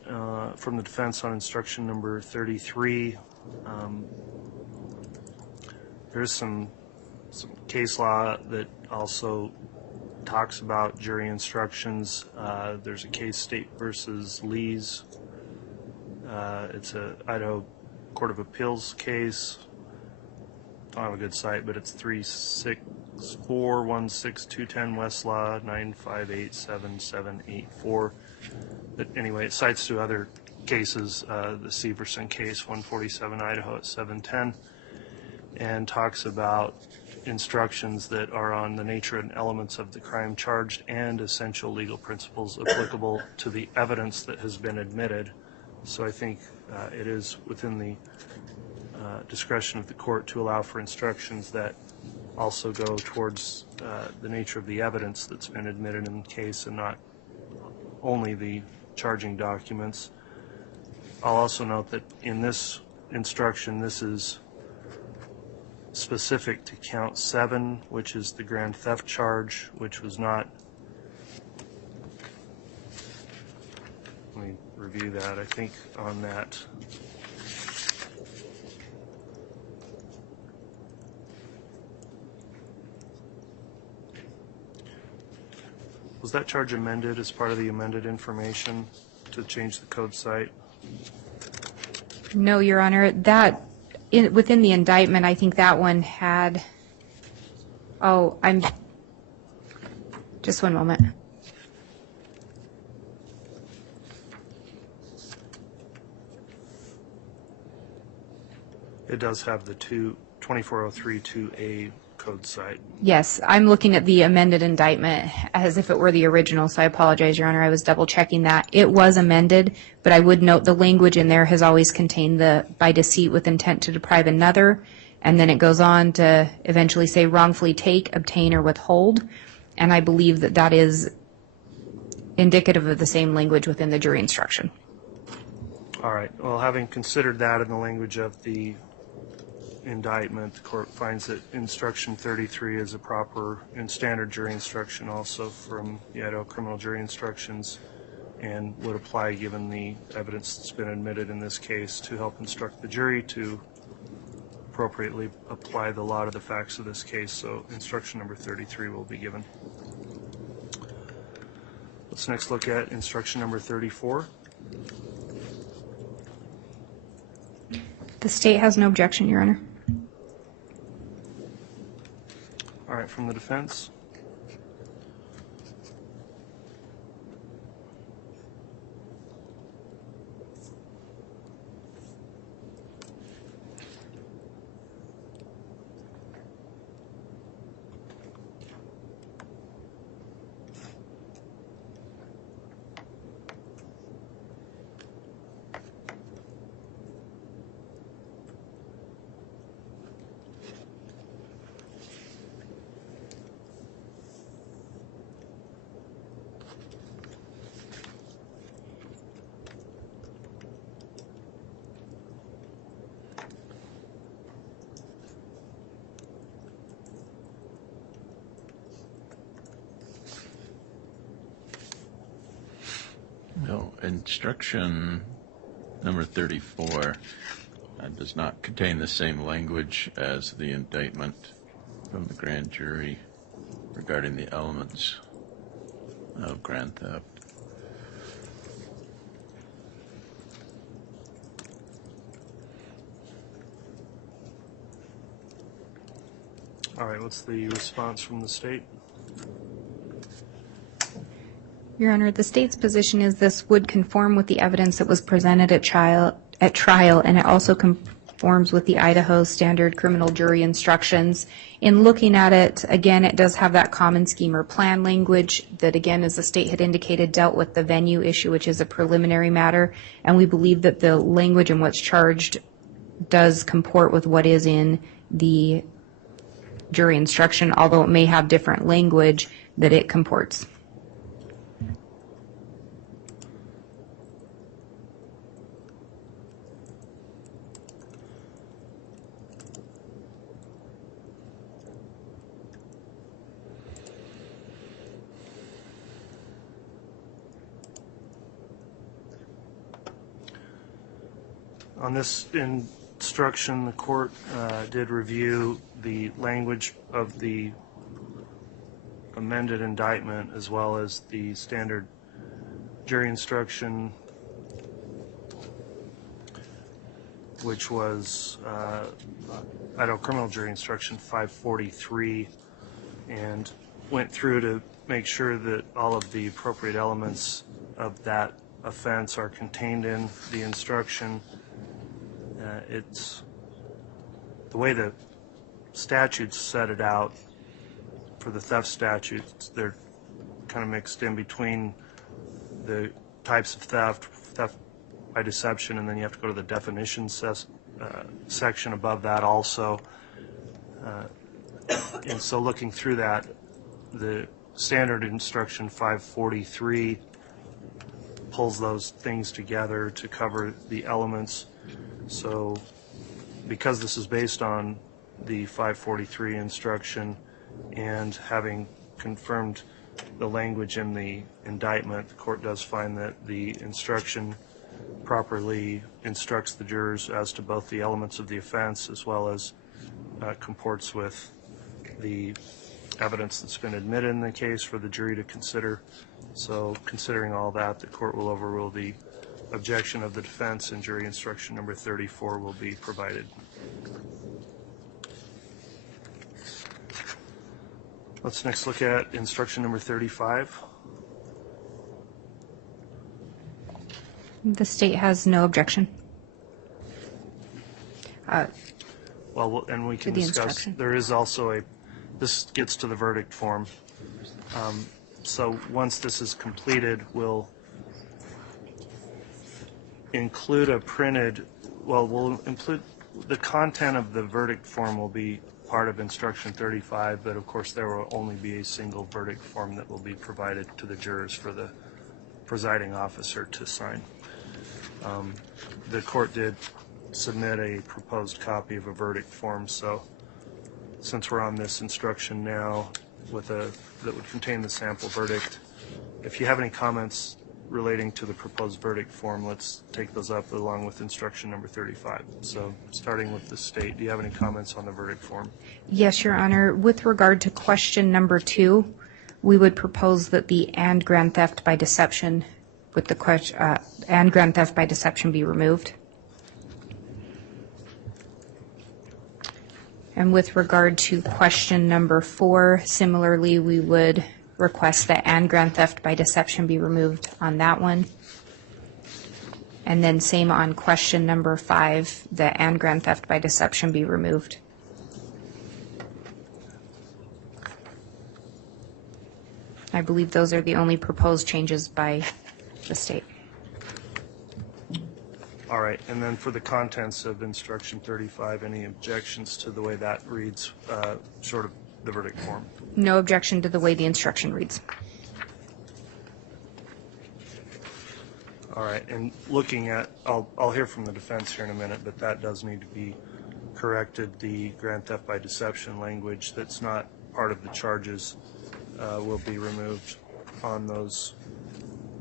from the defense on instruction number 33. There's some case law that also talks about jury instructions. There's a case, State versus Lees. It's a Idaho Court of Appeals case. Don't have a good site, but it's 364-16210 Westlaw 9587784. But anyway, it cites two other cases, the Severson case, 147 Idaho at 710, and talks about instructions that are on the nature and elements of the crime charged and essential legal principles applicable to the evidence that has been admitted. So I think it is within the discretion of the court to allow for instructions that also go towards the nature of the evidence that's been admitted in the case and not only the charging documents. I'll also note that in this instruction, this is specific to count 7, which is the grand theft charge, which was not. Let me review that. I think on that. Was that charge amended as part of the amended information to change the code site? No, Your Honor. That, within the indictment, I think that one had, just one moment. It does have the 24032A code site. Yes, I'm looking at the amended indictment as if it were the original, so I apologize, Your Honor. I was double checking that. It was amended, but I would note the language in there has always contained the by deceit with intent to deprive another, and then it goes on to eventually say wrongfully take, obtain, or withhold, and I believe that that is indicative of the same language within the jury instruction. All right. Well, having considered that in the language of the indictment, the court finds that instruction 33 is a proper and standard jury instruction also from the Idaho criminal jury instructions and would apply given the evidence that's been admitted in this case to help instruct the jury to appropriately apply the law to the facts of this case. So instruction number 33 will be given. Let's next look at instruction number 34. The state has no objection, Your Honor. All right, from the defense. No, instruction number 34 does not contain the same language as the indictment from the grand jury regarding the elements of grand theft. All right, what's the response from the state? Your Honor, the state's position is this would conform with the evidence that was presented at trial, and it also conforms with the Idaho standard criminal jury instructions. In looking at it, again, it does have that common scheme or plan language that, again, as the state had indicated, dealt with the venue issue, which is a preliminary matter, and we believe that the language in what's charged does comport with what is in the jury instruction, although it may have different language that it comports. On this instruction, the court did review the language of the amended indictment as well as the standard jury instruction, which was Idaho criminal jury instruction 543, and went through to make sure that all of the appropriate elements of that offense are contained in the instruction. It's the way the statutes set it out for the theft statutes. They're kind of mixed in between the types of theft by deception, and then you have to go to the definition section above that also. And so looking through that, the standard instruction 543 pulls those things together to cover the elements. So because this is based on the 543 instruction and having confirmed the language in the indictment, the court does find that the instruction properly instructs the jurors as to both the elements of the offense as well as comports with the evidence that's been admitted in the case for the jury to consider. So considering all that, the court will overrule the objection of the defense, and jury instruction number 34 will be provided. Let's next look at instruction number 35. The state has no objection. Well, and we can the discuss, instruction. there is also this gets to the verdict form. So once this is completed, we'll include we'll include the content of the verdict form will be part of instruction 35, but of course there will only be a single verdict form that will be provided to the jurors for the presiding officer to sign. The court did submit a proposed copy of a verdict form, so since we're on this instruction now that would contain the sample verdict, if you have any comments relating to the proposed verdict form, let's take those up along with instruction number 35. So starting with the state, do you have any comments on the verdict form? Yes, Your Honor. With regard to question number 2, we would propose that the and grand theft by deception with the question and grand theft by deception be removed. And with regard to question number 4, similarly, we would request that and grand theft by deception be removed on that one. And then same on question number 5, the and grand theft by deception be removed. I believe those are the only proposed changes by the state. All right, and then for the contents of instruction 35, any objections to the way that reads, short of the verdict form? No objection to the way the instruction reads. All right, and looking at, I'll hear from the defense here in a minute, but that does need to be corrected. The grand theft by deception language that's not part of the charges will be removed on those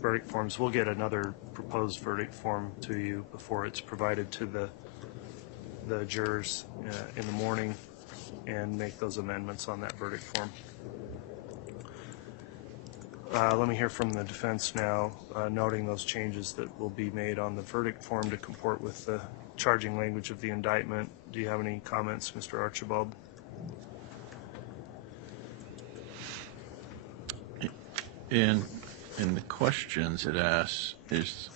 verdict forms. We'll get another proposed verdict form to you before it's provided to the jurors in the morning, and make those amendments on that verdict form. Let me hear from the defense now, noting those changes that will be made on the verdict form to comport with the charging language of the indictment. Do you have any comments, Mr. Archibald? In the questions, it asks, is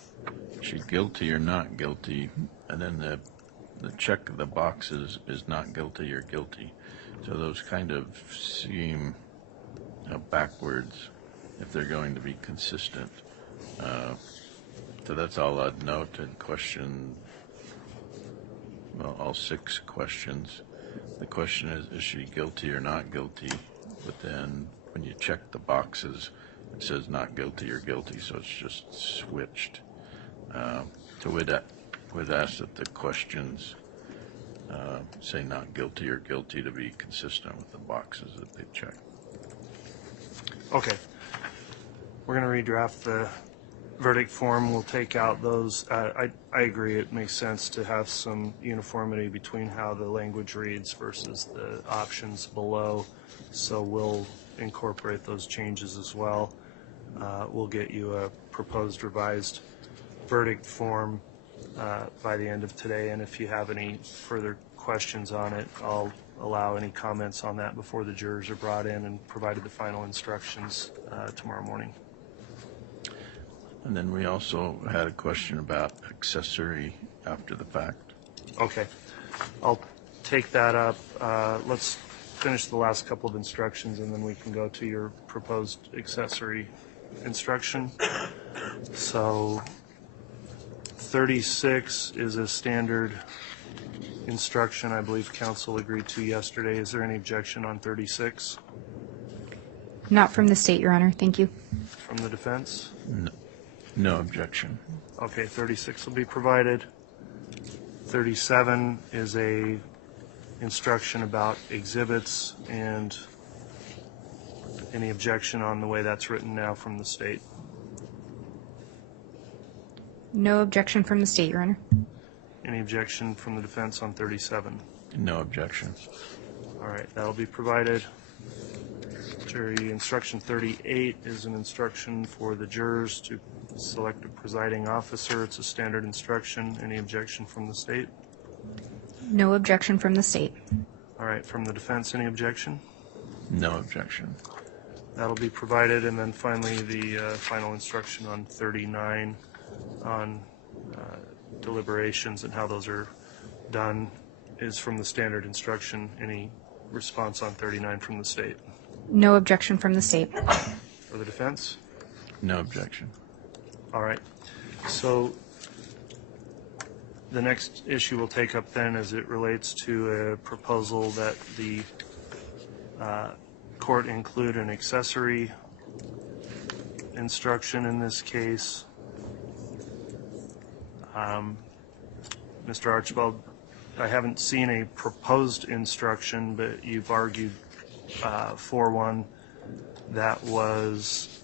she guilty or not guilty? And then the check of the boxes is not guilty or guilty. So those kind of seem backwards if they're going to be consistent. So that's all I'd note in question, well, all 6 questions. The question is she guilty or not guilty? But then when you check the boxes, it says not guilty or guilty, so it's just switched. So we'd ask that the questions say not guilty or guilty to be consistent with the boxes that they check. Okay. We're going to redraft the verdict form, we'll take out those. I agree, it makes sense to have some uniformity between how the language reads versus the options below, so we'll incorporate those changes as well. We'll get you a proposed revised verdict form by the end of today, and if you have any further questions on it, I'll allow any comments on that before the jurors are brought in and provided the final instructions tomorrow morning. And then we also had a question about accessory after the fact. Okay, I'll take that up. Let's finish the last couple of instructions and then we can go to your proposed accessory instruction. So 36 is a standard instruction I believe council agreed to yesterday. Is there any objection on 36? Not from the state, Your Honor. Thank you. From the defense? No objection. Okay, 36 will be provided. 37 is a instruction about exhibits, and any objection on the way that's written now from the state? No objection from the state, Your Honor. Any objection from the defense on 37? No objection. All right, that'll be provided. Jury instruction 38 is an instruction for the jurors to select a presiding officer. It's a standard instruction. Any objection from the state? No objection from the state. All right, from the defense, any objection? No objection. That'll be provided. And then finally, the final instruction on 39 on deliberations and how those are done is from the standard instruction. Any response on 39 from the state? No objection from the state. For the defense? No objection. All right. So the next issue we'll take up then as it relates to a proposal that the court include an accessory instruction in this case. Mr. Archibald, I haven't seen a proposed instruction, but you've argued for one that was,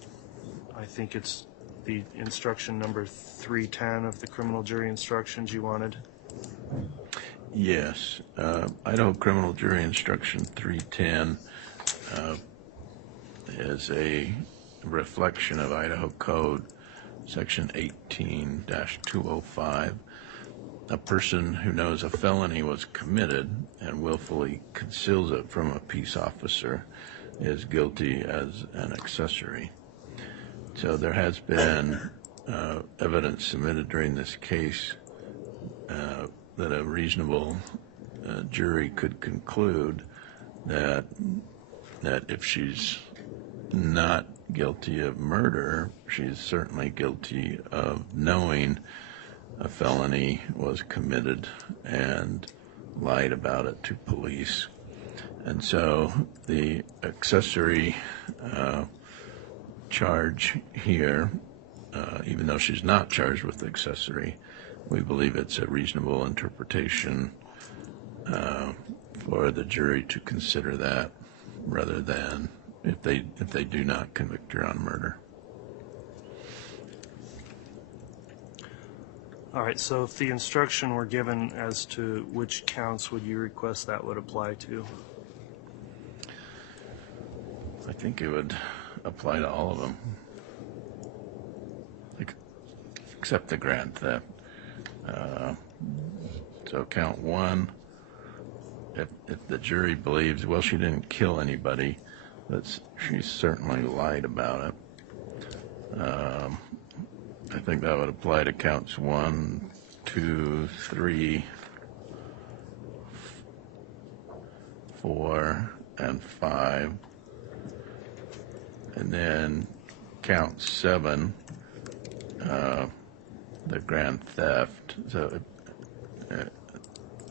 I think it's the instruction number 310 of the criminal jury instructions you wanted. Yes. Idaho Criminal Jury Instruction 310 is a reflection of Idaho Code Section 18-205. A person who knows a felony was committed and willfully conceals it from a peace officer is guilty as an accessory. So there has been evidence submitted during this case that a reasonable jury could conclude that if she's not guilty of murder, she's certainly guilty of knowing a felony was committed and lied about it to police. And so the accessory charge here, even though she's not charged with accessory, we believe it's a reasonable interpretation for the jury to consider that rather than if they do not convict her on murder. All right, so if the instruction were given as to which counts would you request that would apply to? I think it would apply to all of them, except the grand theft. So count one, if the jury believes, well, she didn't kill anybody, but she certainly lied about it. I think that would apply to counts 1, 2, 3, 4, and 5. And then count 7, the grand theft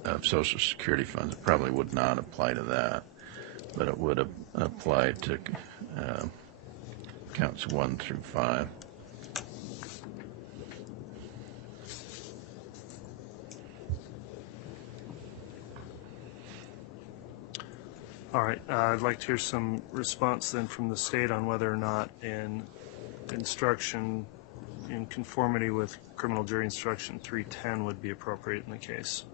of Social Security funds. It probably would not apply to that, but it would apply to counts 1 through 5. All right, I'd like to hear some response then from the state on whether or not an instruction in conformity with criminal jury instruction 310 would be appropriate in the case.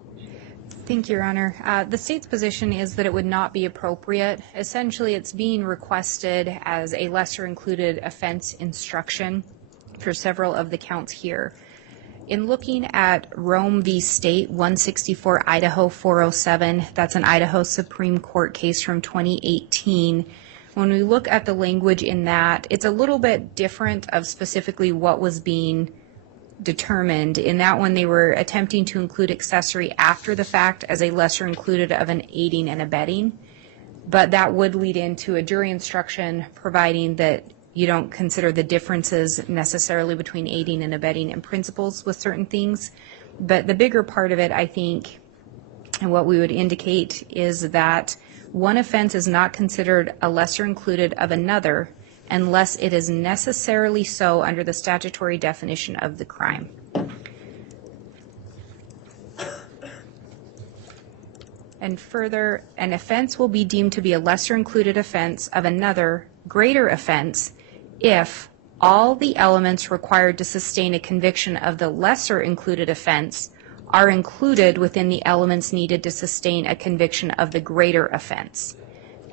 Thank you, Your Honor. The state's position is that it would not be appropriate. Essentially, it's being requested as a lesser included offense instruction for several of the counts here. In looking at Rome v. State 164 Idaho 407, that's an Idaho Supreme Court case from 2018. When we look at the language in that, it's a little bit different of specifically what was being determined. In that one, they were attempting to include accessory after the fact as a lesser included of an aiding and abetting, but that would lead into a jury instruction providing that you don't consider the differences necessarily between aiding and abetting and principles with certain things. But the bigger part of it, I think, and what we would indicate is that one offense is not considered a lesser included of another unless it is necessarily so under the statutory definition of the crime. And further, an offense will be deemed to be a lesser included offense of another greater offense if all the elements required to sustain a conviction of the lesser included offense are included within the elements needed to sustain a conviction of the greater offense.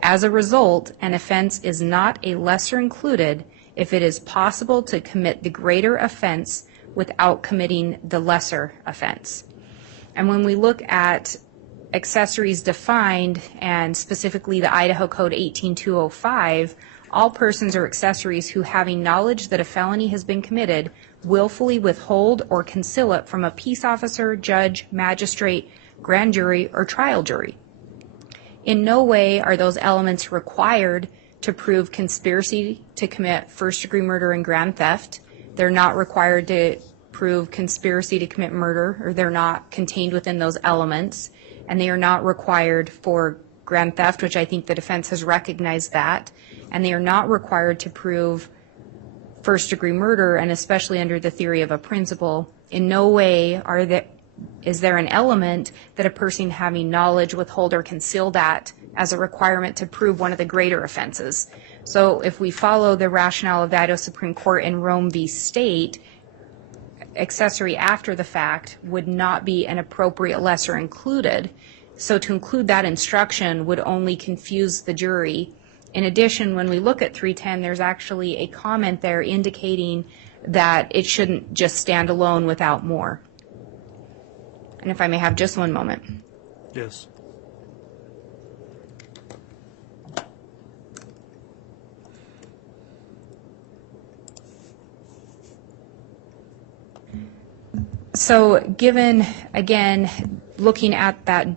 As a result, an offense is not a lesser included if it is possible to commit the greater offense without committing the lesser offense. And when we look at accessories defined, and specifically the Idaho Code 18205, all persons or accessories who, having knowledge that a felony has been committed, willfully withhold or conceal it from a peace officer, judge, magistrate, grand jury, or trial jury. In no way are those elements required to prove conspiracy to commit first-degree murder and grand theft. They're not required to prove conspiracy to commit murder, or they're not contained within those elements. And they are not required for grand theft, which I think the defense has recognized that. And they are not required to prove first-degree murder, and especially under the theory of a principle. In no way is there an element that a person having knowledge, withhold, or conceal that as a requirement to prove one of the greater offenses. So if we follow the rationale of the Idaho Supreme Court in Rome v. State, accessory after the fact would not be an appropriate lesser included. So to include that instruction would only confuse the jury. In addition, when we look at 310, there's actually a comment there indicating that it shouldn't just stand alone without more. And if I may have just one moment. Yes. So given, again, looking at that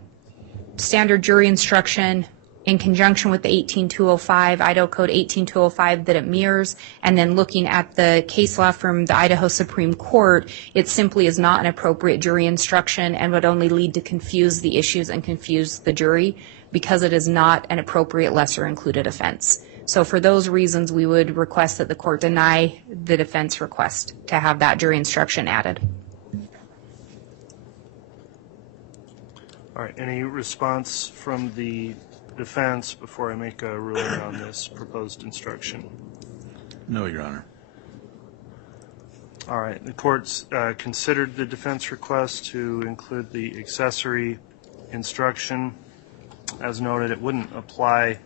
standard jury instruction in conjunction with the 18205, Idaho Code 18205 that it mirrors, and then looking at the case law from the Idaho Supreme Court, it simply is not an appropriate jury instruction and would only lead to confuse the issues and confuse the jury because it is not an appropriate lesser included offense. So for those reasons, we would request that the court deny the defense request to have that jury instruction added. All right, any response from the defense before I make a ruling on this proposed instruction? No, Your Honor. All right, the court's considered the defense request to include the accessory instruction. As noted, it wouldn't apply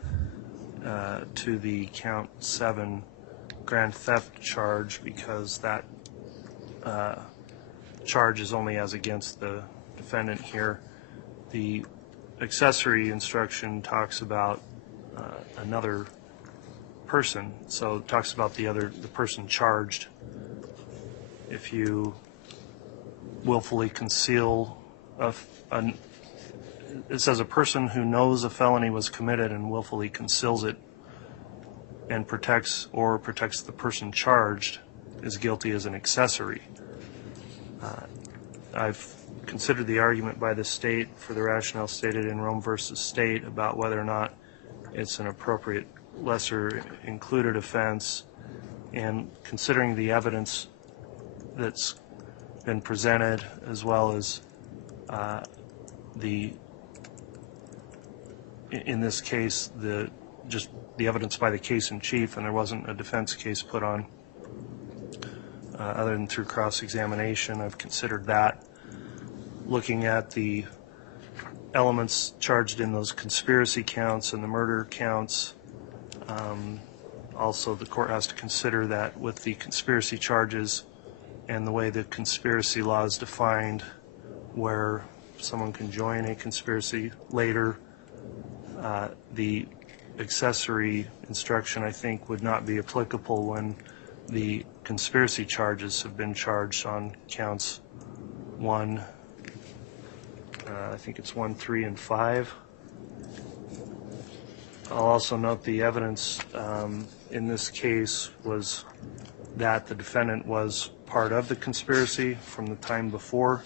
to the count 7 grand theft charge because that charge is only as against the defendant here. The accessory instruction talks about another person, so it talks about the person charged. If you willfully conceal it says a person who knows a felony was committed and willfully conceals it and protects the person charged is guilty as an accessory. I've considered the argument by the state for the rationale stated in Rome versus State about whether or not it's an appropriate lesser included offense, and considering the evidence that's been presented as well as in this case just the evidence by the case in chief, and there wasn't a defense case put on, other than through cross-examination. I've considered that. Looking at the elements charged in those conspiracy counts and the murder counts, also the court has to consider that with the conspiracy charges and the way the conspiracy law is defined, where someone can join a conspiracy later, the accessory instruction, I think, would not be applicable when the conspiracy charges have been charged on counts 1, I think it's 1, 3, and 5. I'll also note the evidence in this case was that the defendant was part of the conspiracy from the time before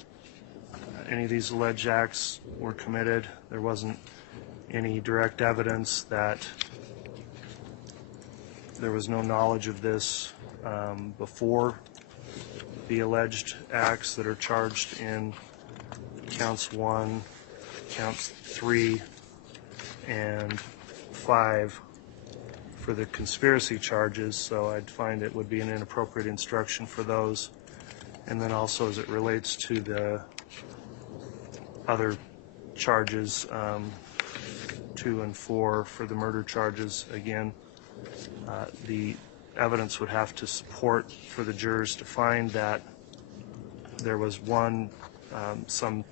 any of these alleged acts were committed. There wasn't any direct evidence that there was no knowledge of this before the alleged acts that are charged in counts 1, counts 3, and 5 for the conspiracy charges, so I'd find it would be an inappropriate instruction for those. And then also as it relates to the other charges, 2 and 4 for the murder charges, again, the evidence would have to support for the jurors to find that there was some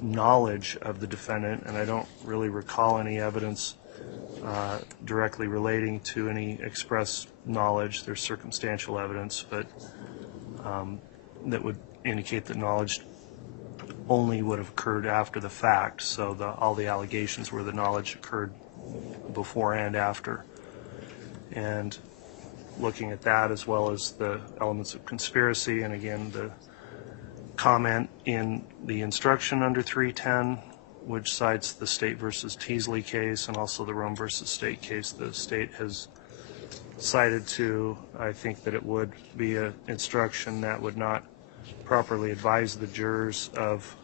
knowledge of the defendant, and I don't really recall any evidence directly relating to any express knowledge. There's circumstantial evidence, but that would indicate that knowledge only would have occurred after the fact, so all the allegations were the knowledge occurred before and after. And looking at that as well as the elements of conspiracy, and again the comment in the instruction under 310, which cites the State versus Teasley case and also the Rome versus State case the state has cited to, I think that it would be an instruction that would not properly advise the jurors of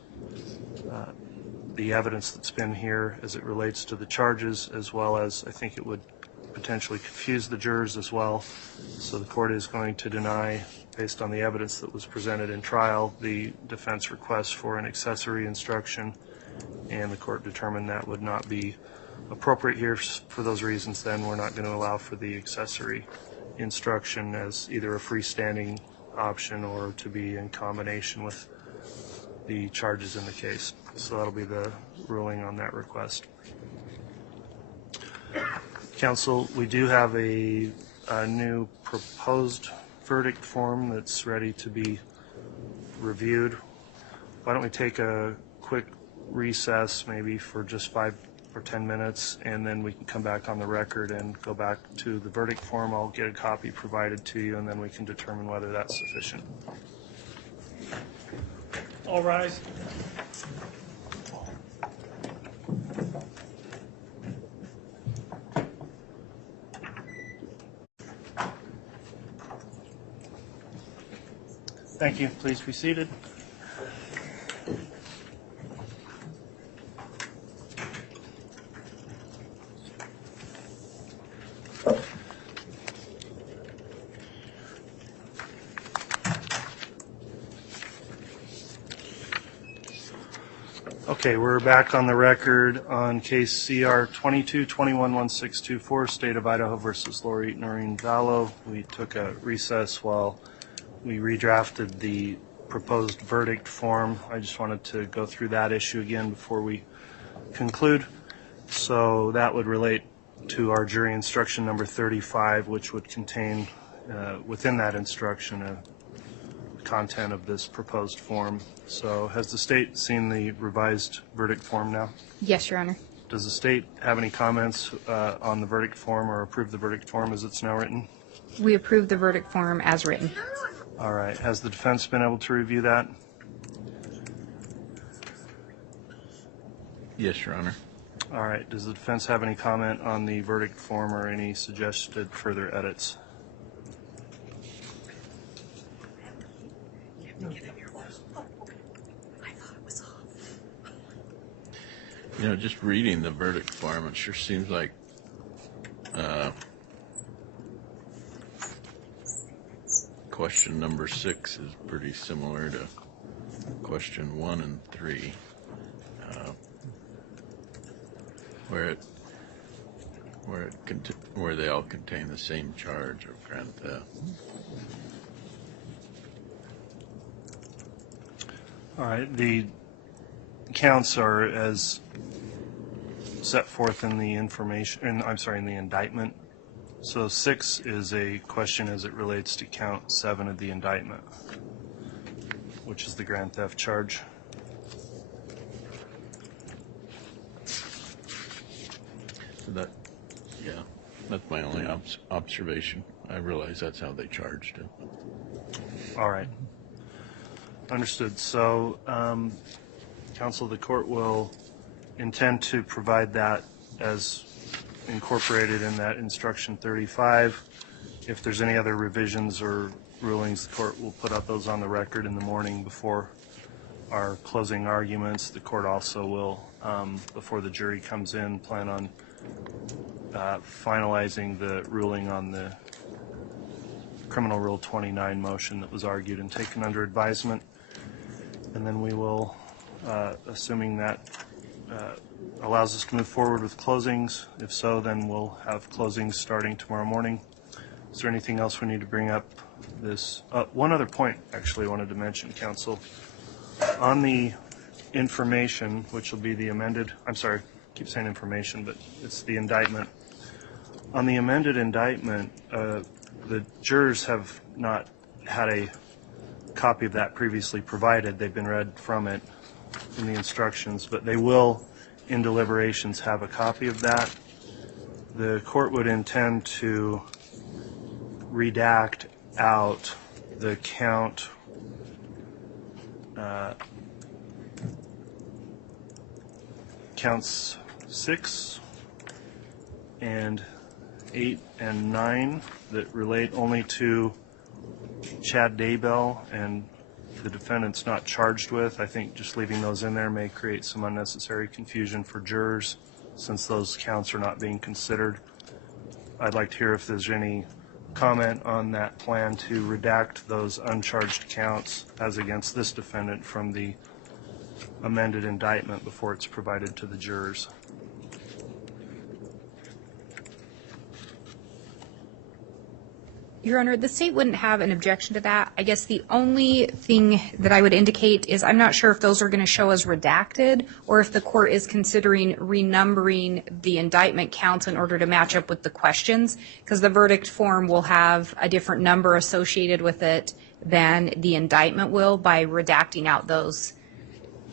the evidence that's been here as it relates to the charges, as well as I think it would potentially confuse the jurors as well. So the court is going to deny, based on the evidence that was presented in trial, the defense request for an accessory instruction, and the court determined that would not be appropriate here. For those reasons, then we're not going to allow for the accessory instruction as either a freestanding option or to be in combination with the charges in the case. So that'll be the ruling on that request. Counsel, we do have a new proposed verdict form that's ready to be reviewed. Why don't we take a quick recess, maybe for just 5 or 10 minutes, and then we can come back on the record and go back to the verdict form. I'll get a copy provided to you, and then we can determine whether that's sufficient. All rise. Thank you. Please be seated. Okay, we're back on the record on case CR 22-21-1624, State of Idaho versus Lori Vallow. We took a recess while we redrafted the proposed verdict form. I just wanted to go through that issue again before we conclude. So that would relate to our jury instruction number 35, which would contain within that instruction a content of this proposed form. So has the state seen the revised verdict form now? Yes, Your Honor. Does the state have any comments on the verdict form or approve the verdict form as it's now written? We approve the verdict form as written. All right. Has the defense been able to review that? Yes, Your Honor. All right. Does the defense have any comment on the verdict form or any suggested further edits? You know, just reading the verdict form, it sure seems like question number 6 is pretty similar to question 1 and 3, where they all contain the same charge of grand theft. All right, the counts are as set forth in the in the indictment. So 6 is a question as it relates to count 7 of the indictment, which is the grand theft charge. So that's my only observation. I realize that's how they charged it. All right. Understood. So, counsel, the court will intend to provide that as incorporated in that instruction 35. If there's any other revisions or rulings, the court will put out those on the record in the morning before our closing arguments. The court also will, before the jury comes in, plan on finalizing the ruling on the Criminal Rule 29 motion that was argued and taken under advisement. And then we will, assuming that allows us to move forward with closings. If so, then we'll have closings starting tomorrow morning. Is there anything else we need to bring up? One other point, actually, I wanted to mention, counsel. On the information, which will be the amended, I'm sorry, I keep saying information, but it's the indictment. On the amended indictment, the jurors have not had a copy of that previously provided. They've been read from it in the instructions, but they will, in deliberations, have a copy of that. The court would intend to redact out the counts 6 and 8 and 9 that relate only to Chad Daybell and the defendant's not charged with. I think just leaving those in there may create some unnecessary confusion for jurors since those counts are not being considered. I'd like to hear if there's any comment on that plan to redact those uncharged counts as against this defendant from the amended indictment before it's provided to the jurors. Your Honor, the state wouldn't have an objection to that. I guess the only thing that I would indicate is I'm not sure if those are going to show as redacted or if the court is considering renumbering the indictment counts in order to match up with the questions, because the verdict form will have a different number associated with it than the indictment will by redacting out those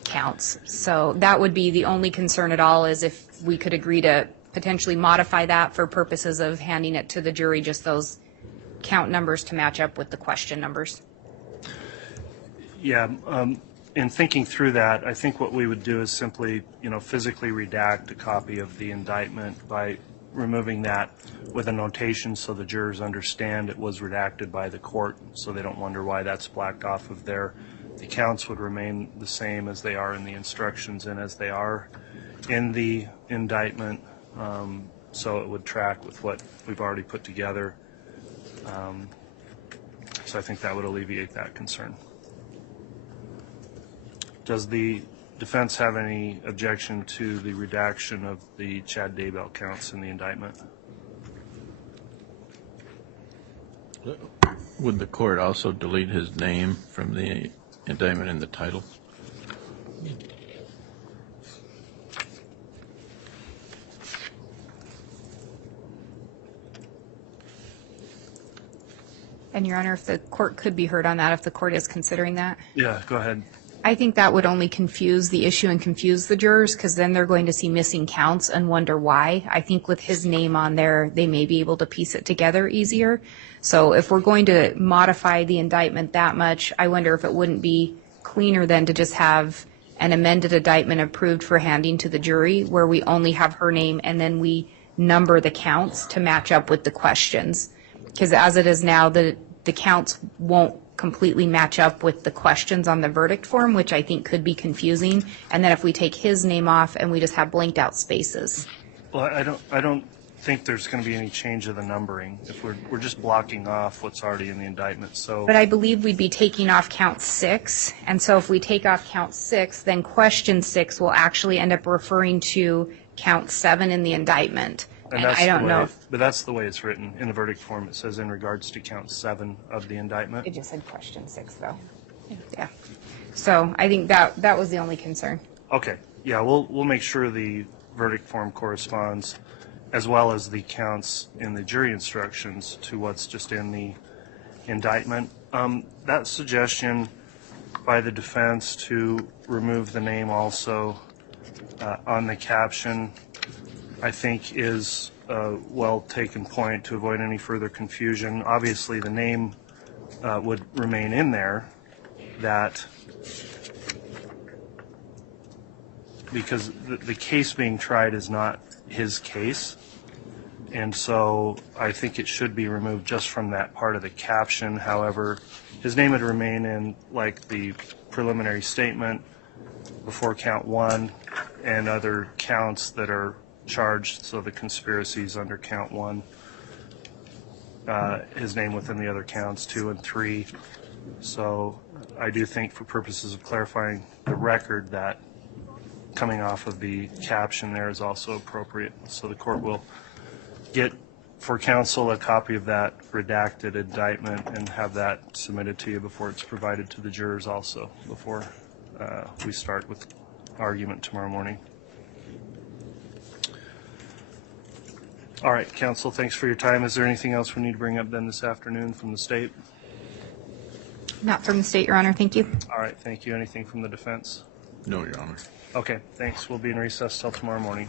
counts. So that would be the only concern at all, is if we could agree to potentially modify that for purposes of handing it to the jury, just those count numbers to match up with the question numbers. Yeah, in thinking through that, I think what we would do is simply, physically redact a copy of the indictment by removing that with a notation so the jurors understand it was redacted by the court, so they don't wonder why that's blacked off of there. The counts would remain the same as they are in the instructions and as they are in the indictment, so it would track with what we've already put together. So I think that would alleviate that concern. Does the defense have any objection to the redaction of the Chad Daybell counts in the indictment? Would the court also delete his name from the indictment in the title? And Your Honor, if the court could be heard on that, if the court is considering that. Yeah, go ahead. I think that would only confuse the issue and confuse the jurors, because then they're going to see missing counts and wonder why. I think with his name on there, they may be able to piece it together easier. So if we're going to modify the indictment that much, I wonder if it wouldn't be cleaner then to just have an amended indictment approved for handing to the jury where we only have her name and then we number the counts to match up with the questions. Because as it is now, the counts won't completely match up with the questions on the verdict form, which I think could be confusing. And then if we take his name off and we just have blanked out spaces. Well, I don't think there's going to be any change of the numbering if we're just blocking off what's already in the indictment. So, But I believe we'd be taking off count 6, and so if we take off count 6, then question 6 will actually end up referring to count 7 in the indictment. And that's I don't the way, know if but that's the way it's written in the verdict form. It says in regards to count 7 of the indictment. it just said question 6, though. Yeah. So I think that was the only concern. Okay, yeah, we'll make sure the verdict form corresponds, as well as the counts in the jury instructions, to what's just in the indictment. That suggestion by the defense to remove the name also on the caption, I think, is a well-taken point to avoid any further confusion. Obviously, the name would remain in there, that because the case being tried is not his case, and so I think it should be removed just from that part of the caption. However, his name would remain in, like, the preliminary statement before count 1 and other counts that are charged, so the conspiracies under count 1, his name within the other counts 2 and 3. So I do think, for purposes of clarifying the record, that coming off of the caption there is also appropriate. So the court will get for counsel a copy of that redacted indictment and have that submitted to you before it's provided to the jurors also, before we start with argument tomorrow morning. All right, counsel, thanks for your time. Is there anything else we need to bring up then this afternoon from the state? Not from the state, Your Honor. Thank you. All right, thank you. Anything from the defense? No, Your Honor. Okay, thanks. We'll be in recess till tomorrow morning.